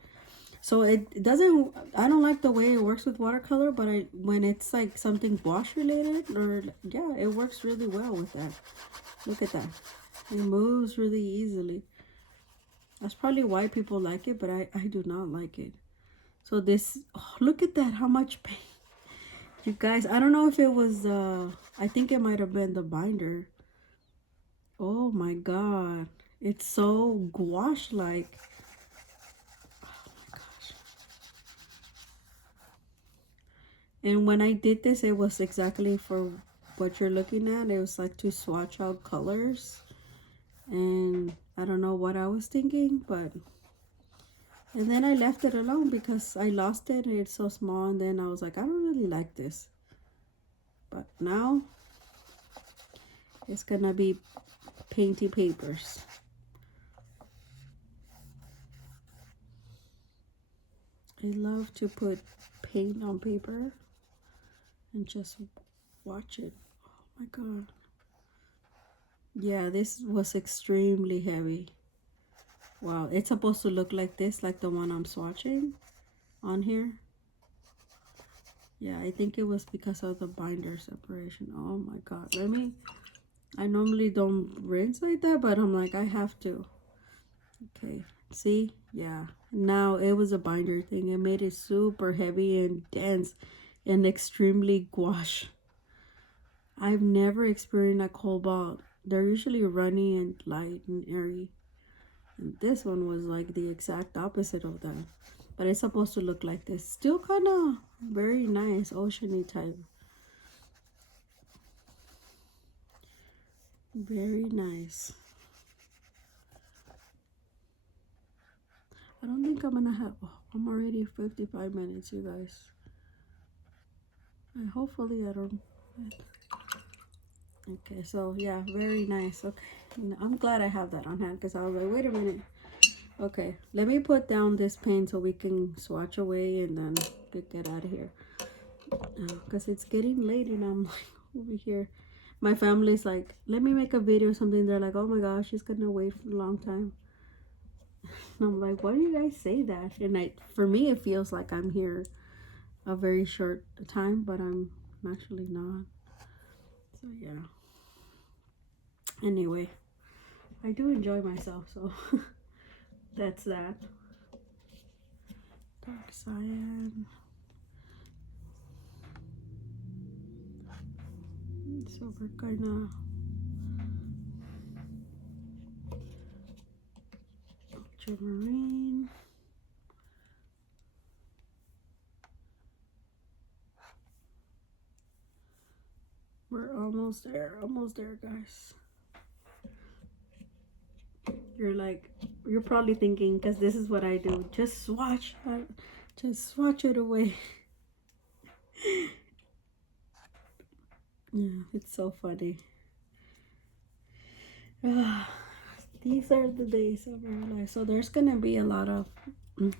So it doesn't, I don't like the way it works with watercolor, but when it's like something wash related, or yeah, it works really well with that. Look at that. It moves really easily. That's probably why people like it, but I do not like it. So this, oh, look at that, how much paint. You guys, I don't know if it was, I think it might have been the binder. Oh my god. It's so gouache-like. And when I did this, it was exactly for what you're looking at. It was like to swatch out colors. And I don't know what I was thinking, but... And then I left it alone because I lost it. It's so small. And then I was like, I don't really like this. But now, it's gonna be painty papers. I love to put paint on paper and just watch it. Oh my god. Yeah, this was extremely heavy. Wow, it's supposed to look like this, like the one I'm swatching on here. Yeah, I think it was because of the binder separation. Oh my god. I normally don't rinse like that, but I'm like, I have to. Okay, see? Yeah. Now it was a binder thing. It made it super heavy and dense and extremely gouache. I've never experienced a cobalt. They're usually runny and light and airy. And this one was like the exact opposite of that. but it's supposed to look like this. Still kind of very nice, oceany type. Very nice. I don't think I'm gonna have, oh, I'm already 55 minutes, you guys. And hopefully I don't. Okay, so yeah, very nice. Okay, I'm glad I have that on hand because I was like, wait a minute. Okay, let me put down this paint so we can swatch away and then get out of here. Because it's getting late and I'm like over here. My family's like, let me make a video or something. They're like, oh my gosh, she's gonna wait for a long time. And I'm like, why do you guys say that? And for me, it feels like I'm here a very short time, but I'm actually not. So yeah. Anyway, I do enjoy myself, so that's that. Dark cyan. So we're gonna ultramarine. We're almost there, guys. You're probably thinking, because this is what I do, just swatch it away. Yeah, it's so funny. These are the days of our life. So there's gonna be a lot of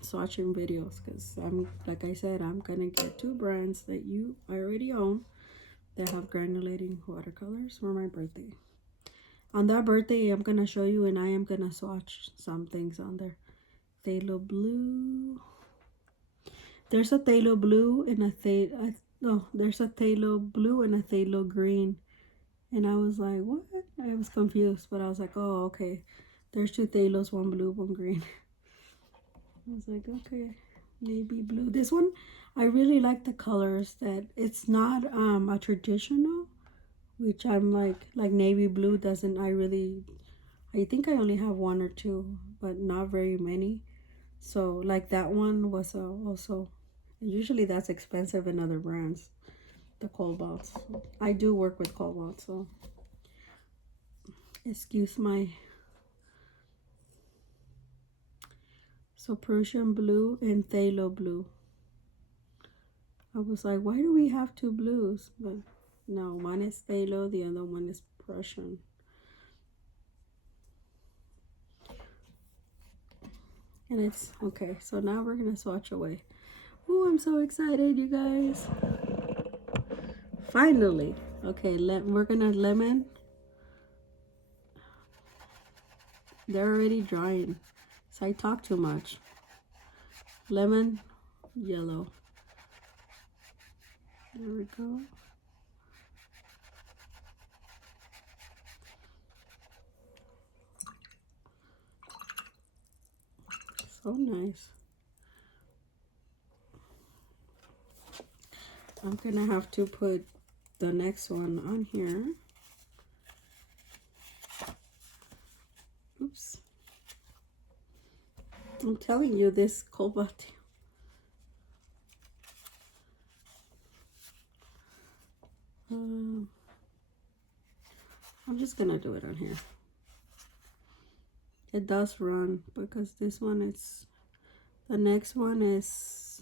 swatching videos because like I said, I'm gonna get 2 brands that I already own that have granulating watercolors for my birthday. On that birthday, I'm gonna show you, and I am gonna swatch some things on there. Phthalo blue. There's a phthalo blue and there's a phthalo blue and a phthalo green. And I was like, what? I was confused, but I was like, oh, okay. There's 2 phthalos, 1 blue, 1 green. I was like, okay, navy blue. This one, I really like the colors that it's not a traditional, which I'm like navy blue doesn't, I think I only have 1 or 2, but not very many. So like that one was also, usually that's expensive in other brands, the cobalts. I do work with cobalt, so excuse my. So Prussian blue and phthalo blue. I was like, why do we have 2 blues? But no, one is phthalo, the other one is Prussian. And it's okay. So now we're gonna swatch away. Oh, I'm so excited, you guys! Finally, okay. We're gonna lemon. They're already drying, so I talk too much. Lemon, yellow. There we go. So nice. I'm gonna have to put the next one on here. Oops. I'm telling you, this cobalt. I'm just gonna do it on here. It does run because this one is, the next one is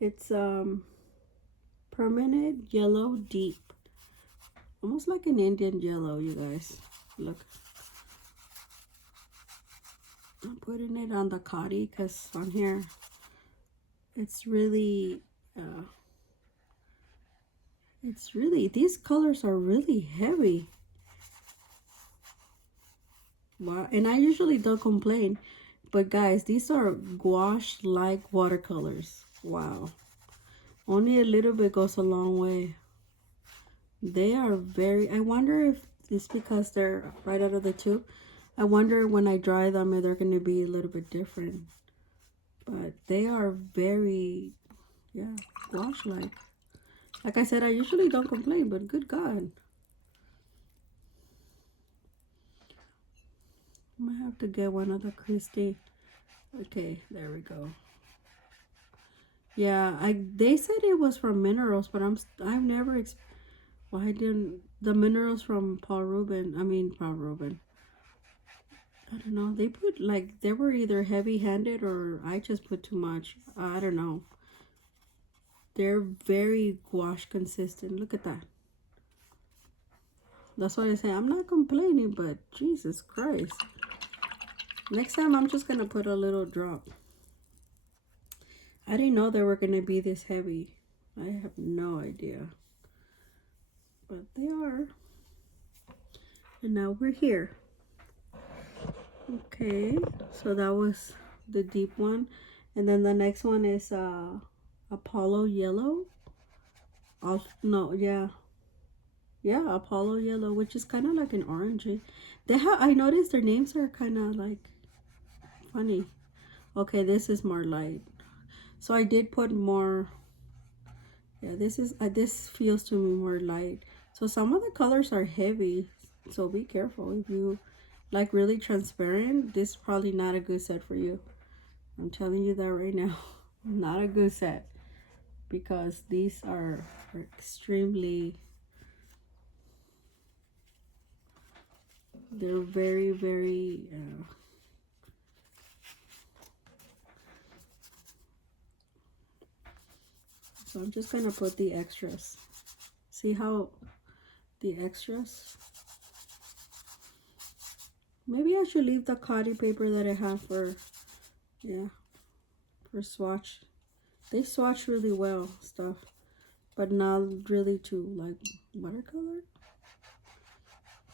it's permanent yellow deep, almost like an Indian yellow, you guys. Look, I'm putting it on the Kadi because on here it's really these colors are really heavy. Wow. And I usually don't complain, but guys, these are gouache like watercolors. Wow, only a little bit goes a long way. They are very, I wonder if it's because they're right out of the tube. I wonder when I dry them if they're going to be a little bit different. But they are very, yeah, gouache like. Like I said, I usually don't complain, but good God. I might have to get one of the Christie. Okay, there we go. Yeah, they said it was from minerals, but I've never why didn't the minerals from Paul Rubin? I mean Paul Rubin. I don't know. They put like they were either heavy-handed or I just put too much. I don't know. They're very gouache consistent. Look at that. That's why I say I'm not complaining, but Jesus Christ. Next time I'm just gonna put a little drop. I didn't know they were gonna be this heavy. I have no idea. But they are. And now we're here. Okay, so that was the deep one. And then the next one is Apollo Yellow. No, yeah. Yeah, Apollo Yellow, which is kind of like an orangey. I noticed their names are kind of like funny. Okay, this is more light. So I did put more. Yeah, this feels to me more light. So some of the colors are heavy, so be careful. If you like really transparent, this is probably not a good set for you. I'm telling you that right now. Not a good set, because these are extremely, they're very, very so I'm just gonna put the extras. See how the extras, maybe I should leave the cotton paper that I have for, yeah, for swatch. They swatch really well stuff, but not really to like watercolor,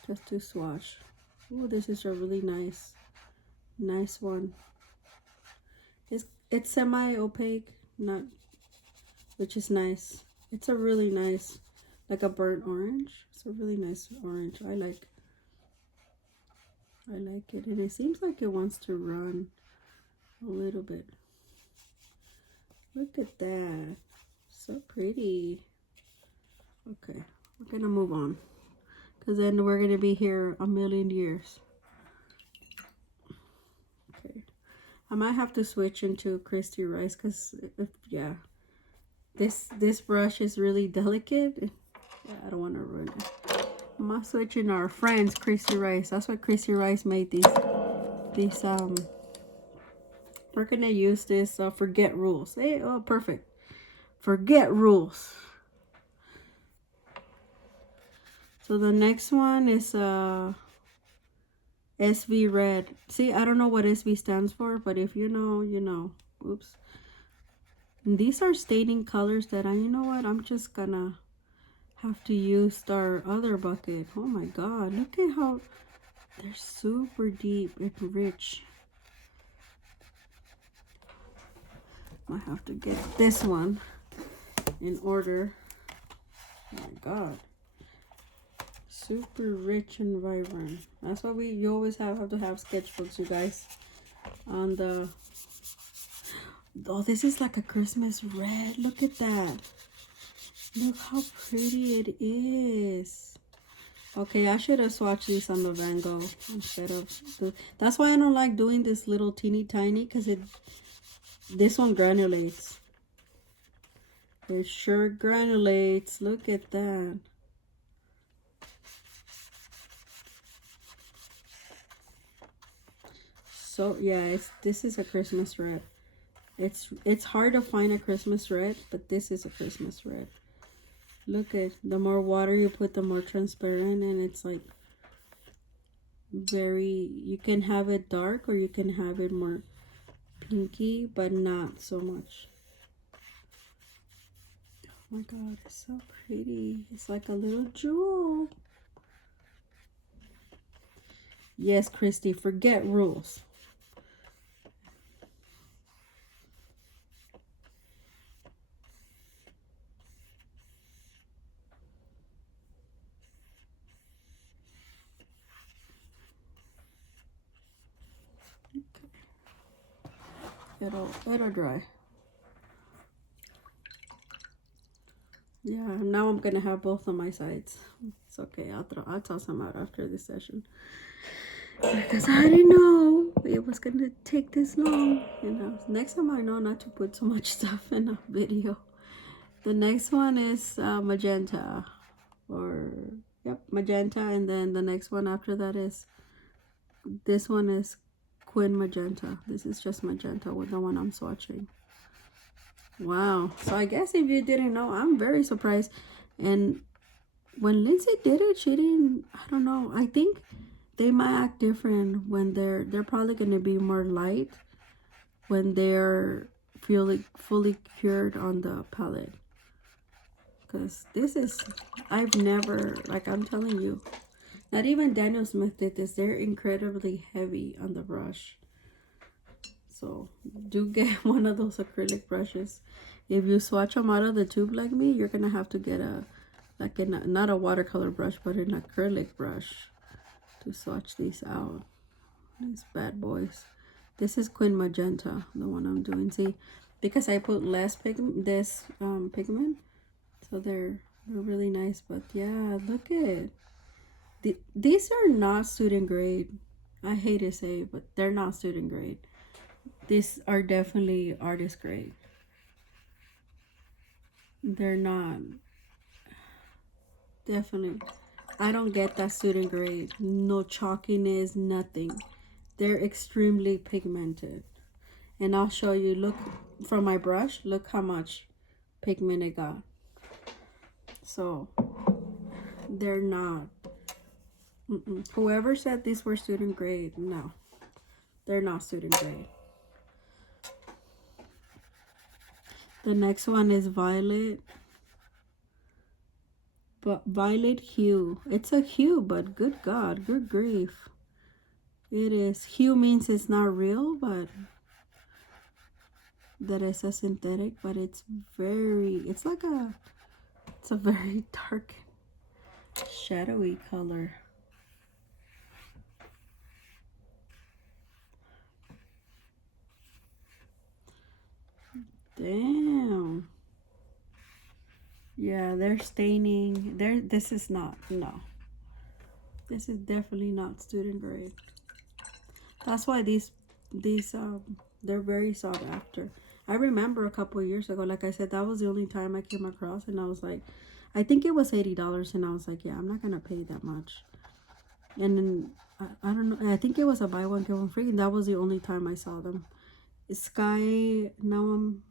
just to swatch. Oh, this is a really nice one. It's semi-opaque, not, which is nice. It's a really nice, like a burnt orange. It's a really nice orange. I like it, and it seems like it wants to run a little bit. Look at that, so pretty. Okay, we're gonna move on, because then we're gonna be here a million years. Okay, I might have to switch into Christy Rice, because yeah, this brush is really delicate. Yeah, I don't want to ruin it. I'm not switching our friends, Christy Rice. That's what Christy Rice made these we're gonna use this forget rules. Hey, oh, perfect. Forget rules. So the next one is SV red. See, I don't know what SV stands for, but if you know, you know. Oops. And these are staining colors that you know what, I'm just gonna have to use our other bucket. Oh my god, look at how they're super deep and rich. I have to get this one in order. Oh my god, super rich and vibrant. That's why you always have to have sketchbooks, you guys. On the, oh, this is like a Christmas red. Look at that. Look how pretty it is. Okay, I should have swatched these on the Van Gogh instead of that's why I don't like doing this little teeny tiny, because this one granulates. It sure granulates. Look at that. So yeah, this is a Christmas red. It's hard to find a Christmas red, but this is a Christmas red. Look at, the more water you put, the more transparent, and it's like very, you can have it dark or you can have it more pinky, but not so much. Oh my god, it's so pretty. It's like a little jewel. Yes, Christy, forget rules. It'll dry. Yeah, now I'm gonna have both on my sides. It's okay. I'll toss them out after this session. because I didn't know it was gonna take this long. You know, next time I know not to put so much stuff in a video. The next one is magenta, or yep, magenta, and then the next one after that is this one is Quin Magenta. This is just magenta with the one I'm swatching. Wow. So I guess if you didn't know, I'm very surprised. And when Lindsay did it, she didn't, I don't know. I think they might act different when they're probably going to be more light when they're fully cured on the palette. Because this is, I've never, like I'm telling you, not even Daniel Smith did this. They're incredibly heavy on the brush. So do get one of those acrylic brushes. If you swatch them out of the tube like me, you're gonna have to get a, like not a watercolor brush, but an acrylic brush to swatch these out. These bad boys. This is Quin Magenta, the one I'm doing. See, because I put less pigment, pigment, so they're really nice. But yeah, look at these are not student grade. I hate to say it, but they're not student grade. These are definitely artist grade. They're not. Definitely. I don't get that student grade. No chalkiness, nothing. They're extremely pigmented. And I'll show you, look from my brush, look how much pigment it got. So, they're not. Whoever said these were student grade, no. They're not student grade. The next one is Violet. But Violet Hue. It's a hue, but good God, good grief. It is. Hue means it's not real, but that is a synthetic, but it's very, it's like a, it's a very dark, shadowy color. Damn. Yeah, they're staining. This is not, no. This is definitely not student grade. That's why these they're very sought after. I remember a couple of years ago, like I said, that was the only time I came across, and I was like, I think it was $80, and I was like, yeah, I'm not gonna pay that much. And then I don't know, I think it was a buy one get one free, and that was the only time I saw them. Sky, now I'm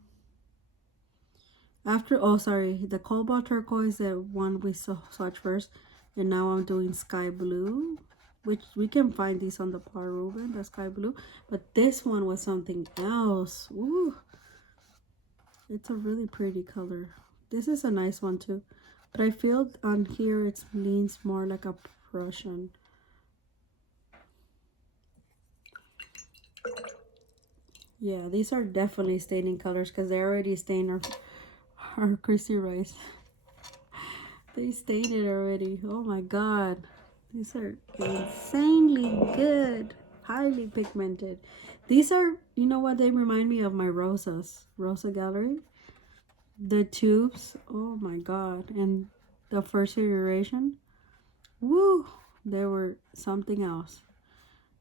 after, oh sorry, the cobalt turquoise, the one we swatched first, and now I'm doing sky blue, which we can find these on the Par Ruben, the sky blue, but this one was something else. Ooh, it's a really pretty color. This is a nice one too, but I feel on here it leans more like a Prussian. Yeah, these are definitely staining colors because they already stained our Chrissy Rice. They stained it already. Oh my God. These are insanely good. Highly pigmented. These are, you know what, they remind me of my Rosas. Rosa Gallery. The tubes. Oh my God. And the first iteration. Woo. They were something else.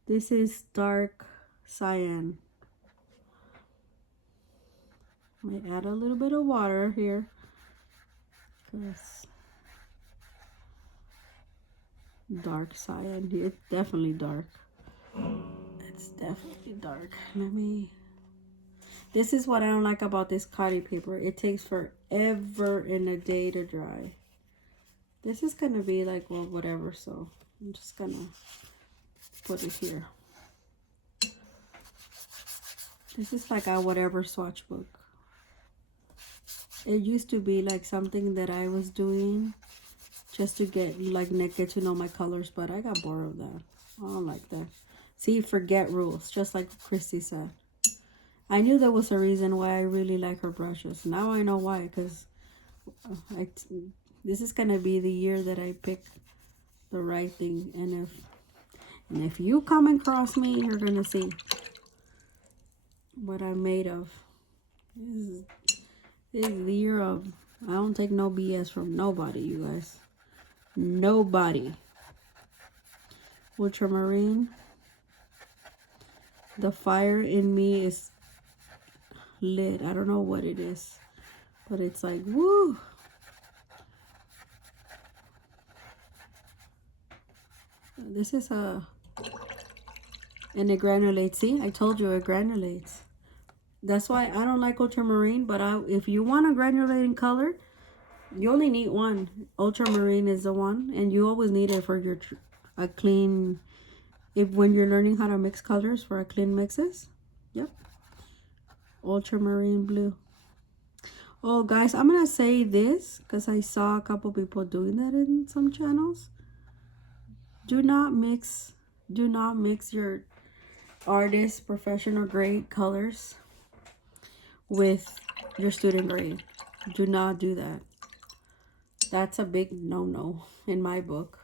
This is dark cyan. I add a little bit of water here. Yes. Dark cyan. It's definitely dark. It's definitely dark. Let me. This is what I don't like about this cotton paper. It takes forever in a day to dry. This is gonna be like, well, whatever. So I'm just gonna put it here. This is like a whatever swatch book. It used to be like something that I was doing just to get to know my colors, but I got bored of that. I don't like that. See, forget rules, just like Christy said. I knew there was a reason why I really like her brushes. Now I know why, because this is gonna be the year that I pick the right thing. And if you come across me, you're gonna see what I'm made of. This is the year of, I don't take no BS from nobody, you guys. Nobody. Ultramarine. the fire in me is lit. I don't know what it is, but it's like, woo. This is and it granulates. See, I told you it granulates. That's why I don't like ultramarine, but if you want a granulating color, you only need one. Ultramarine is the one, and you always need it for your a clean, when you're learning how to mix colors for a clean mixes. Yep. Ultramarine blue. Oh, guys, I'm gonna say this because I saw a couple people doing that in some channels. Do not mix your artist professional grade colors with your student grade. Do not do that. That's a big no-no in my book.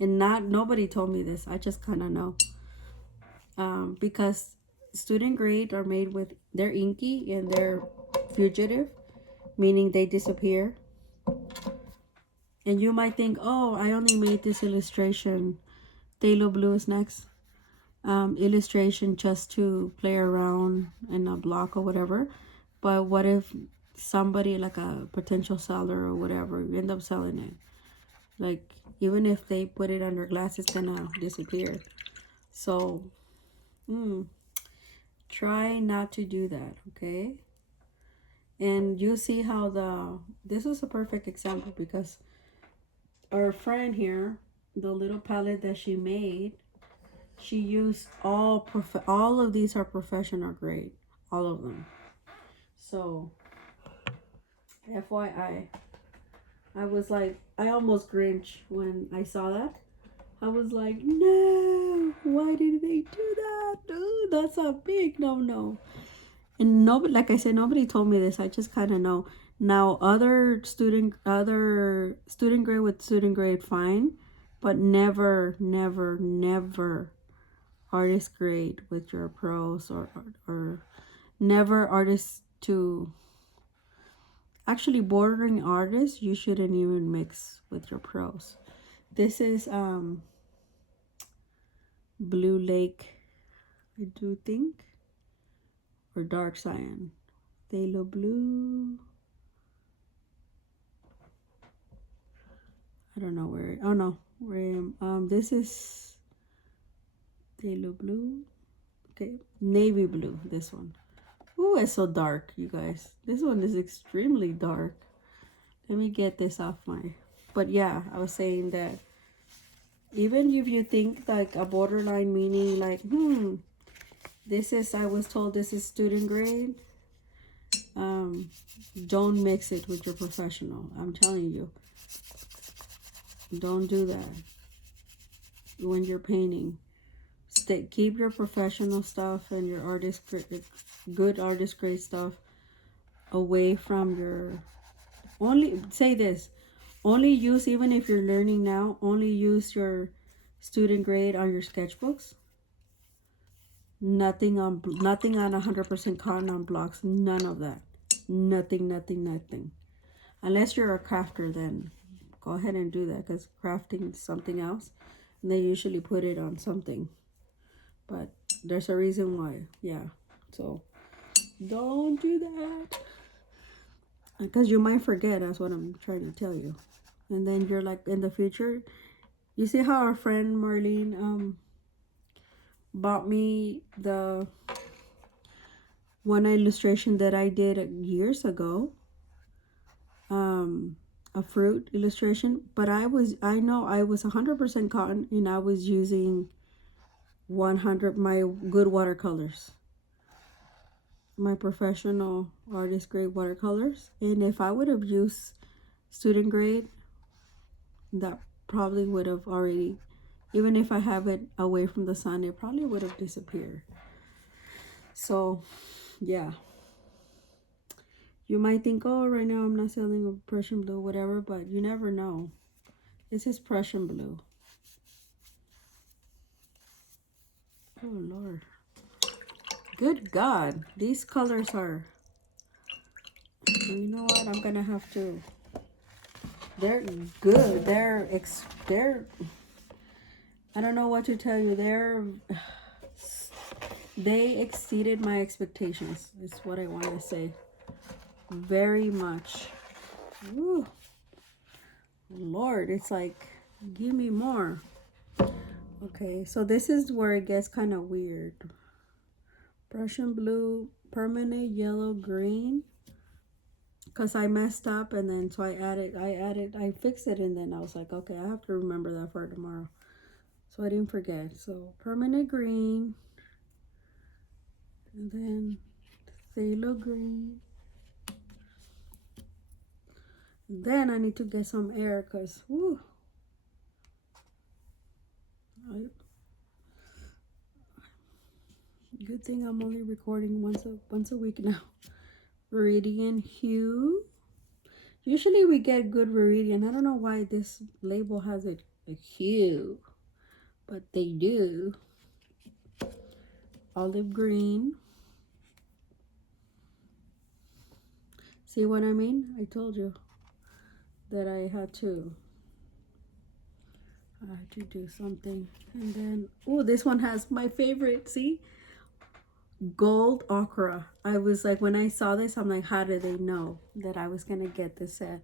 And nobody told me this. I just kind of know. Because student grade are made with, they're inky and they're fugitive, meaning they disappear. And you might think, oh, I only made this illustration. Phthalo blue is next. Illustration just to play around in a block or whatever. But what if somebody, like a potential seller or whatever, end up selling it? Like, even if they put it under glass, it's gonna disappear. So try not to do that, okay? And you see how this is a perfect example, because our friend here, the little palette that she made, she used all of these are professional grade, all of them. So FYI, I was like, I almost Grinch when I saw that. I was like, no, why did they do that? Dude, that's a big no. And nobody, like I said, nobody told me this. I just kind of know. Now, other student grade with student grade, fine, but never artist grade with your pros, or never artist to, actually bordering artists, you shouldn't even mix with your pros. This is Blue Lake, I do think, or dark cyan. Phthalo blue. I don't know where. Oh no, where I am. This is phthalo blue. Okay, navy blue. This one. Ooh, it's so dark, you guys. This one is extremely dark. Let me get this off my. But yeah, I was saying that even if you think like a borderline, meaning like, this is, I was told this is student grade, don't mix it with your professional. I'm telling you, don't do that when you're painting. Keep your professional stuff and your good artist grade stuff away from your, only use, even if you're learning now, only use your student grade on your sketchbooks. Nothing on 100% cotton on blocks. None of that. Nothing. Unless you're a crafter, then go ahead and do that, because crafting is something else, and they usually put it on something. But there's a reason why. Yeah. So don't do that, because you might forget. That's what I'm trying to tell you. And then you're like, in the future, you see how our friend Marlene bought me the one illustration that I did years ago, a fruit illustration, but I know I was 100% cotton, and I was using 100 my good watercolors, my professional artist grade watercolors. And if I would have used student grade, that probably would have already, even if I have it away from the sun, it probably would have disappeared. So yeah, you might think, oh, right now I'm not selling a Prussian blue, whatever, but you never know. This is Prussian blue. Oh Lord, good God, these colors are, you know what, I'm gonna have to, they're good, they're I don't know what to tell you, they're They exceeded my expectations, is what I want to say. Very much. Ooh. Lord, it's like, give me more. Okay, so this is where it gets kind of weird. Prussian blue, permanent yellow, green. Because I messed up, and then so I fixed it, and then I was like, okay, I have to remember that for tomorrow. So I didn't forget. So permanent green. And then phthalo green. Then I need to get some air, because, whoo. Good thing I'm only recording once a week now. Viridian hue. Usually we get good viridian. I don't know why this label has a hue, but they do. Olive green. See what I mean? I told you that I had to do something. And then, oh, this one has my favorite. See? Gold ochre. I was like, when I saw this, I'm like, how did they know that I was gonna get this set?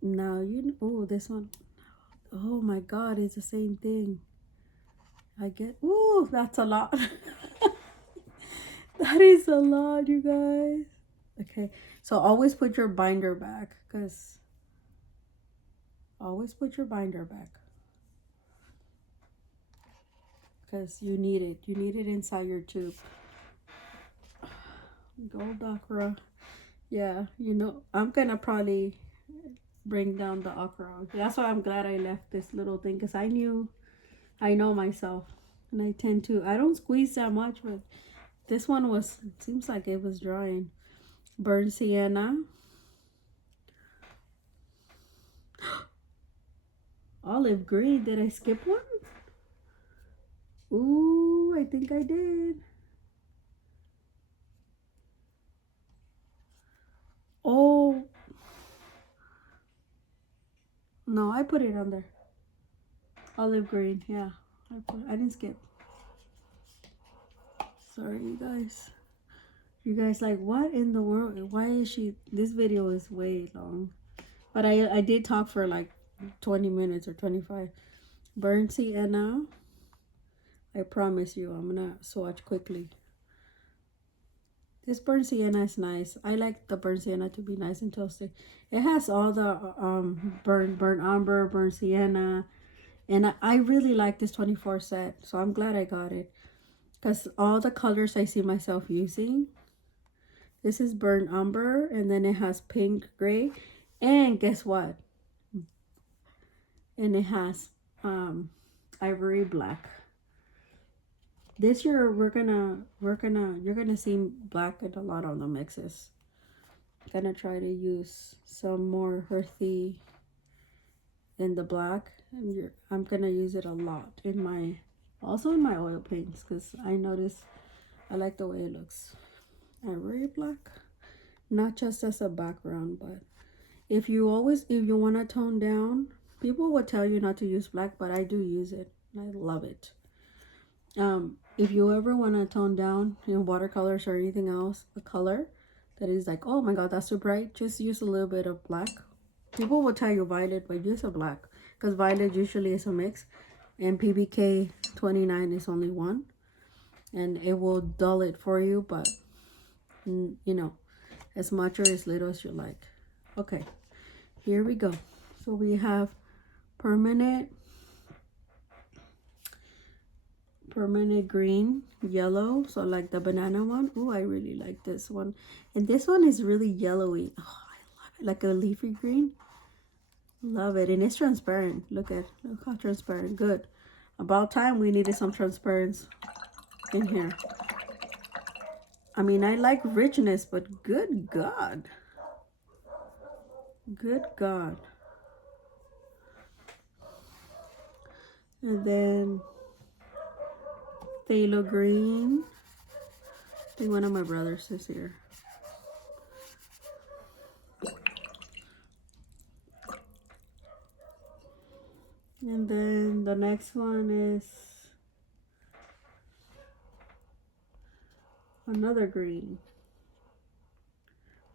Now oh, this one, oh my god, it's the same thing. I get, oh, that's a lot. That is a lot, you guys. Okay, so always put your binder back, because always put your binder back, because you need it. You need it inside your tube. Gold ochre. Yeah, you know, I'm gonna probably bring down the ochre. That's why I'm glad I left this little thing, because I know myself, and I don't squeeze that much, but this one it seems like it was drying. Burnt sienna. Olive green. Did I skip one? Ooh, I think I did. Oh. No, I put it on there. Olive green, yeah. I didn't skip. Sorry, you guys. You guys like, what in the world? Why is she? This video is way long. But I did talk for like 20 minutes or 25. Burnt sienna. I promise you, I'm gonna swatch quickly. This burnt sienna is nice. I like the burnt sienna to be nice and toasty. It has all the burnt umber, burnt sienna, and I really like this 24 set. So I'm glad I got it, because all the colors I see myself using. This is burnt umber, and then it has pink, gray, and guess what? And it has ivory black. This year you're gonna see black and a lot on the mixes. I'm gonna try to use some more earthy in the black, and I'm gonna use it a lot in my oil paints, because I notice I like the way it looks. Ivory black, not just as a background, but if you want to tone down, people will tell you not to use black, but I do use it. I love it. If you ever want to tone down in watercolors or anything else, a color that is like, oh my god, that's too bright, just use a little bit of black. People will tell you violet, but use a black, because violet usually is a mix, and PBK 29 is only one, and it will dull it for you, but you know, as much or as little as you like. Okay, here we go. So we have permanent green, yellow, so like the banana one. Oh, I really like this one, and this one is really yellowy. Oh, I love it, like a leafy green. Love it. And it's transparent. Look how transparent. Good. About time we needed some transparency in here. I mean, I like richness, but good god, good god. And then phthalo green. I think one of my brothers is here. And then the next one is Another green.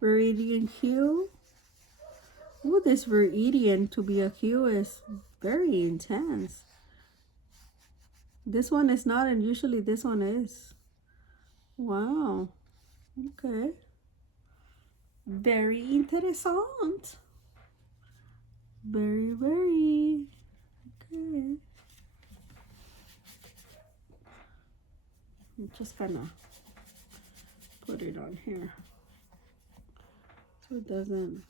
Viridian hue. Ooh, this viridian to be a hue is very intense. This one is not, and usually this one is. Wow. Okay. Very interessant. Very, very. Okay. I'm just gonna put it on here so it doesn't.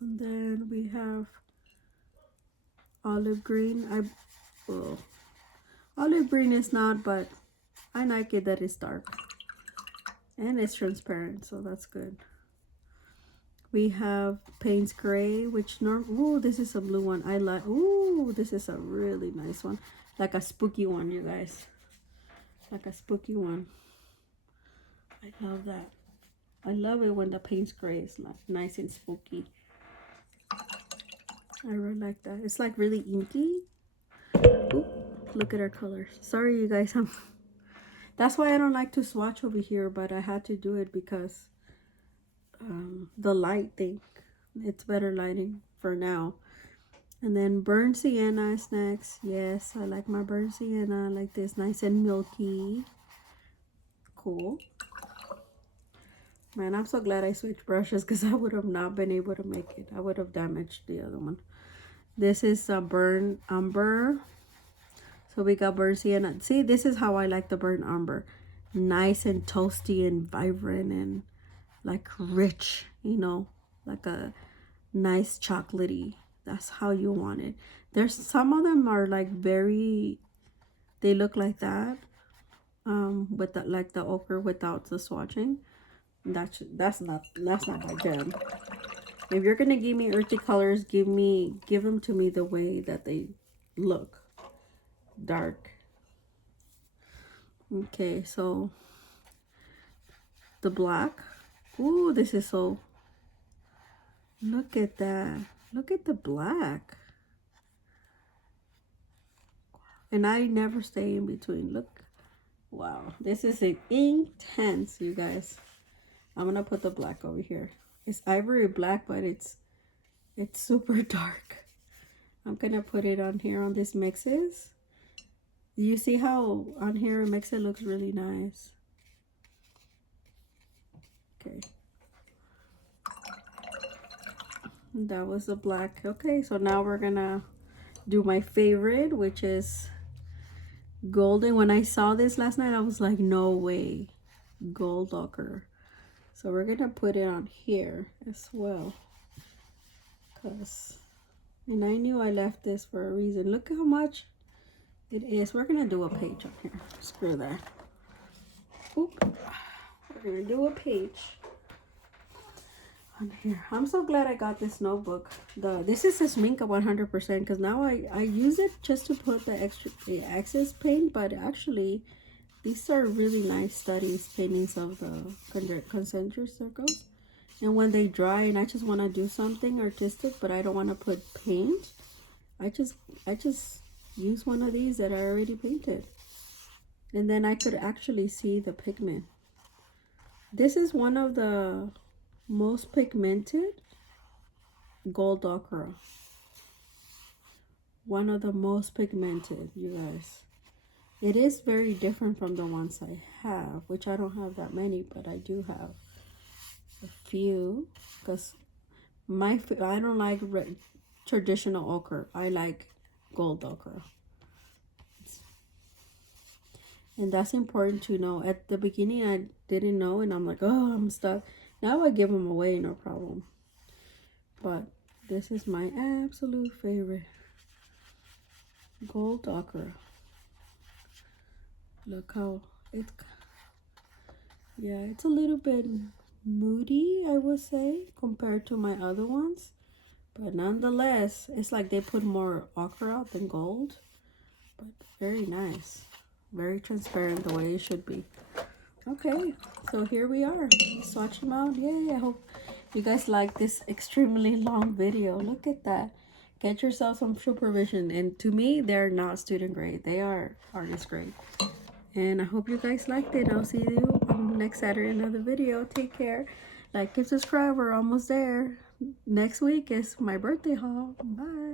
And then we have olive green. Well, olive green is not, but I like it that it's dark and it's transparent, so that's good. We have Payne's Gray, which oh, this is a blue one. I like. Ooh, this is a really nice one, like a spooky one, you guys. Like a spooky one. I love that. I love it when the Payne's Gray is like nice and spooky. I really like that. It's like really inky. Ooh, look at our colors. Sorry, you guys. That's why I don't like to swatch over here, but I had to do it because the light thing. It's better lighting for now. And then burnt sienna is next. Yes, I like my burnt sienna like this, nice and milky. Cool. Man, I'm so glad I switched brushes because I would have not been able to make it. I would have damaged the other one. This is a burnt umber. So we got burnt sienna. See, this is how I like the burnt umber. Nice and toasty and vibrant and like rich, you know, like a nice chocolatey. That's how you want it. There's some of them are like very, they look like that, with the, like the ochre without the swatching. That's not my jam. If you're gonna give me earthy colors, give them to me the way that they look, dark. Okay, so the black. Ooh, this is so. Look at that. Look at the black. And I never stay in between. Look. Wow. This is intense, you guys. I'm going to put the black over here. It's ivory black, but it's super dark. I'm going to put it on here on these mixes. You see how on here mix it looks really nice. Okay. That was the black. Okay, so now we're gonna do my favorite, which is golden. When I saw this last night, I was like, no way, gold ochre. So we're gonna put it on here as well, and I knew I left this for a reason. Look how much it is. We're gonna do a page on here. Screw that. Oop. We're gonna do a page on here. I'm so glad I got this notebook. This is a Sminka 100% because now I use it just to put the access paint, but actually these are really nice studies paintings of the concentric circles. And when they dry and I just want to do something artistic, but I don't want to put paint, I just use one of these that I already painted, and then I could actually see the pigment. This is one of the most pigmented gold ochre. One of the most pigmented, you guys. It is very different from the ones I have, which I don't have that many, but I do have a few, because I don't like traditional ochre. I like gold ochre. And that's important to know. At the beginning I didn't know, and I'm like, oh, I'm stuck. Now I give them away, no problem. But this is my absolute favorite. Gold ochre. Look how it's, yeah, it's a little bit moody, I would say, compared to my other ones. But nonetheless, it's like they put more ochre out than gold. But very nice. Very transparent the way it should be. Okay, so here we are. Swatch them out. Yay, I hope you guys like this extremely long video. Look at that. Get yourself some supervision. And to me, they're not student grade. They are artist grade. And I hope you guys liked it. I'll see you on next Saturday in another video. Take care. Like and subscribe. We're almost there. Next week is my birthday haul. Bye.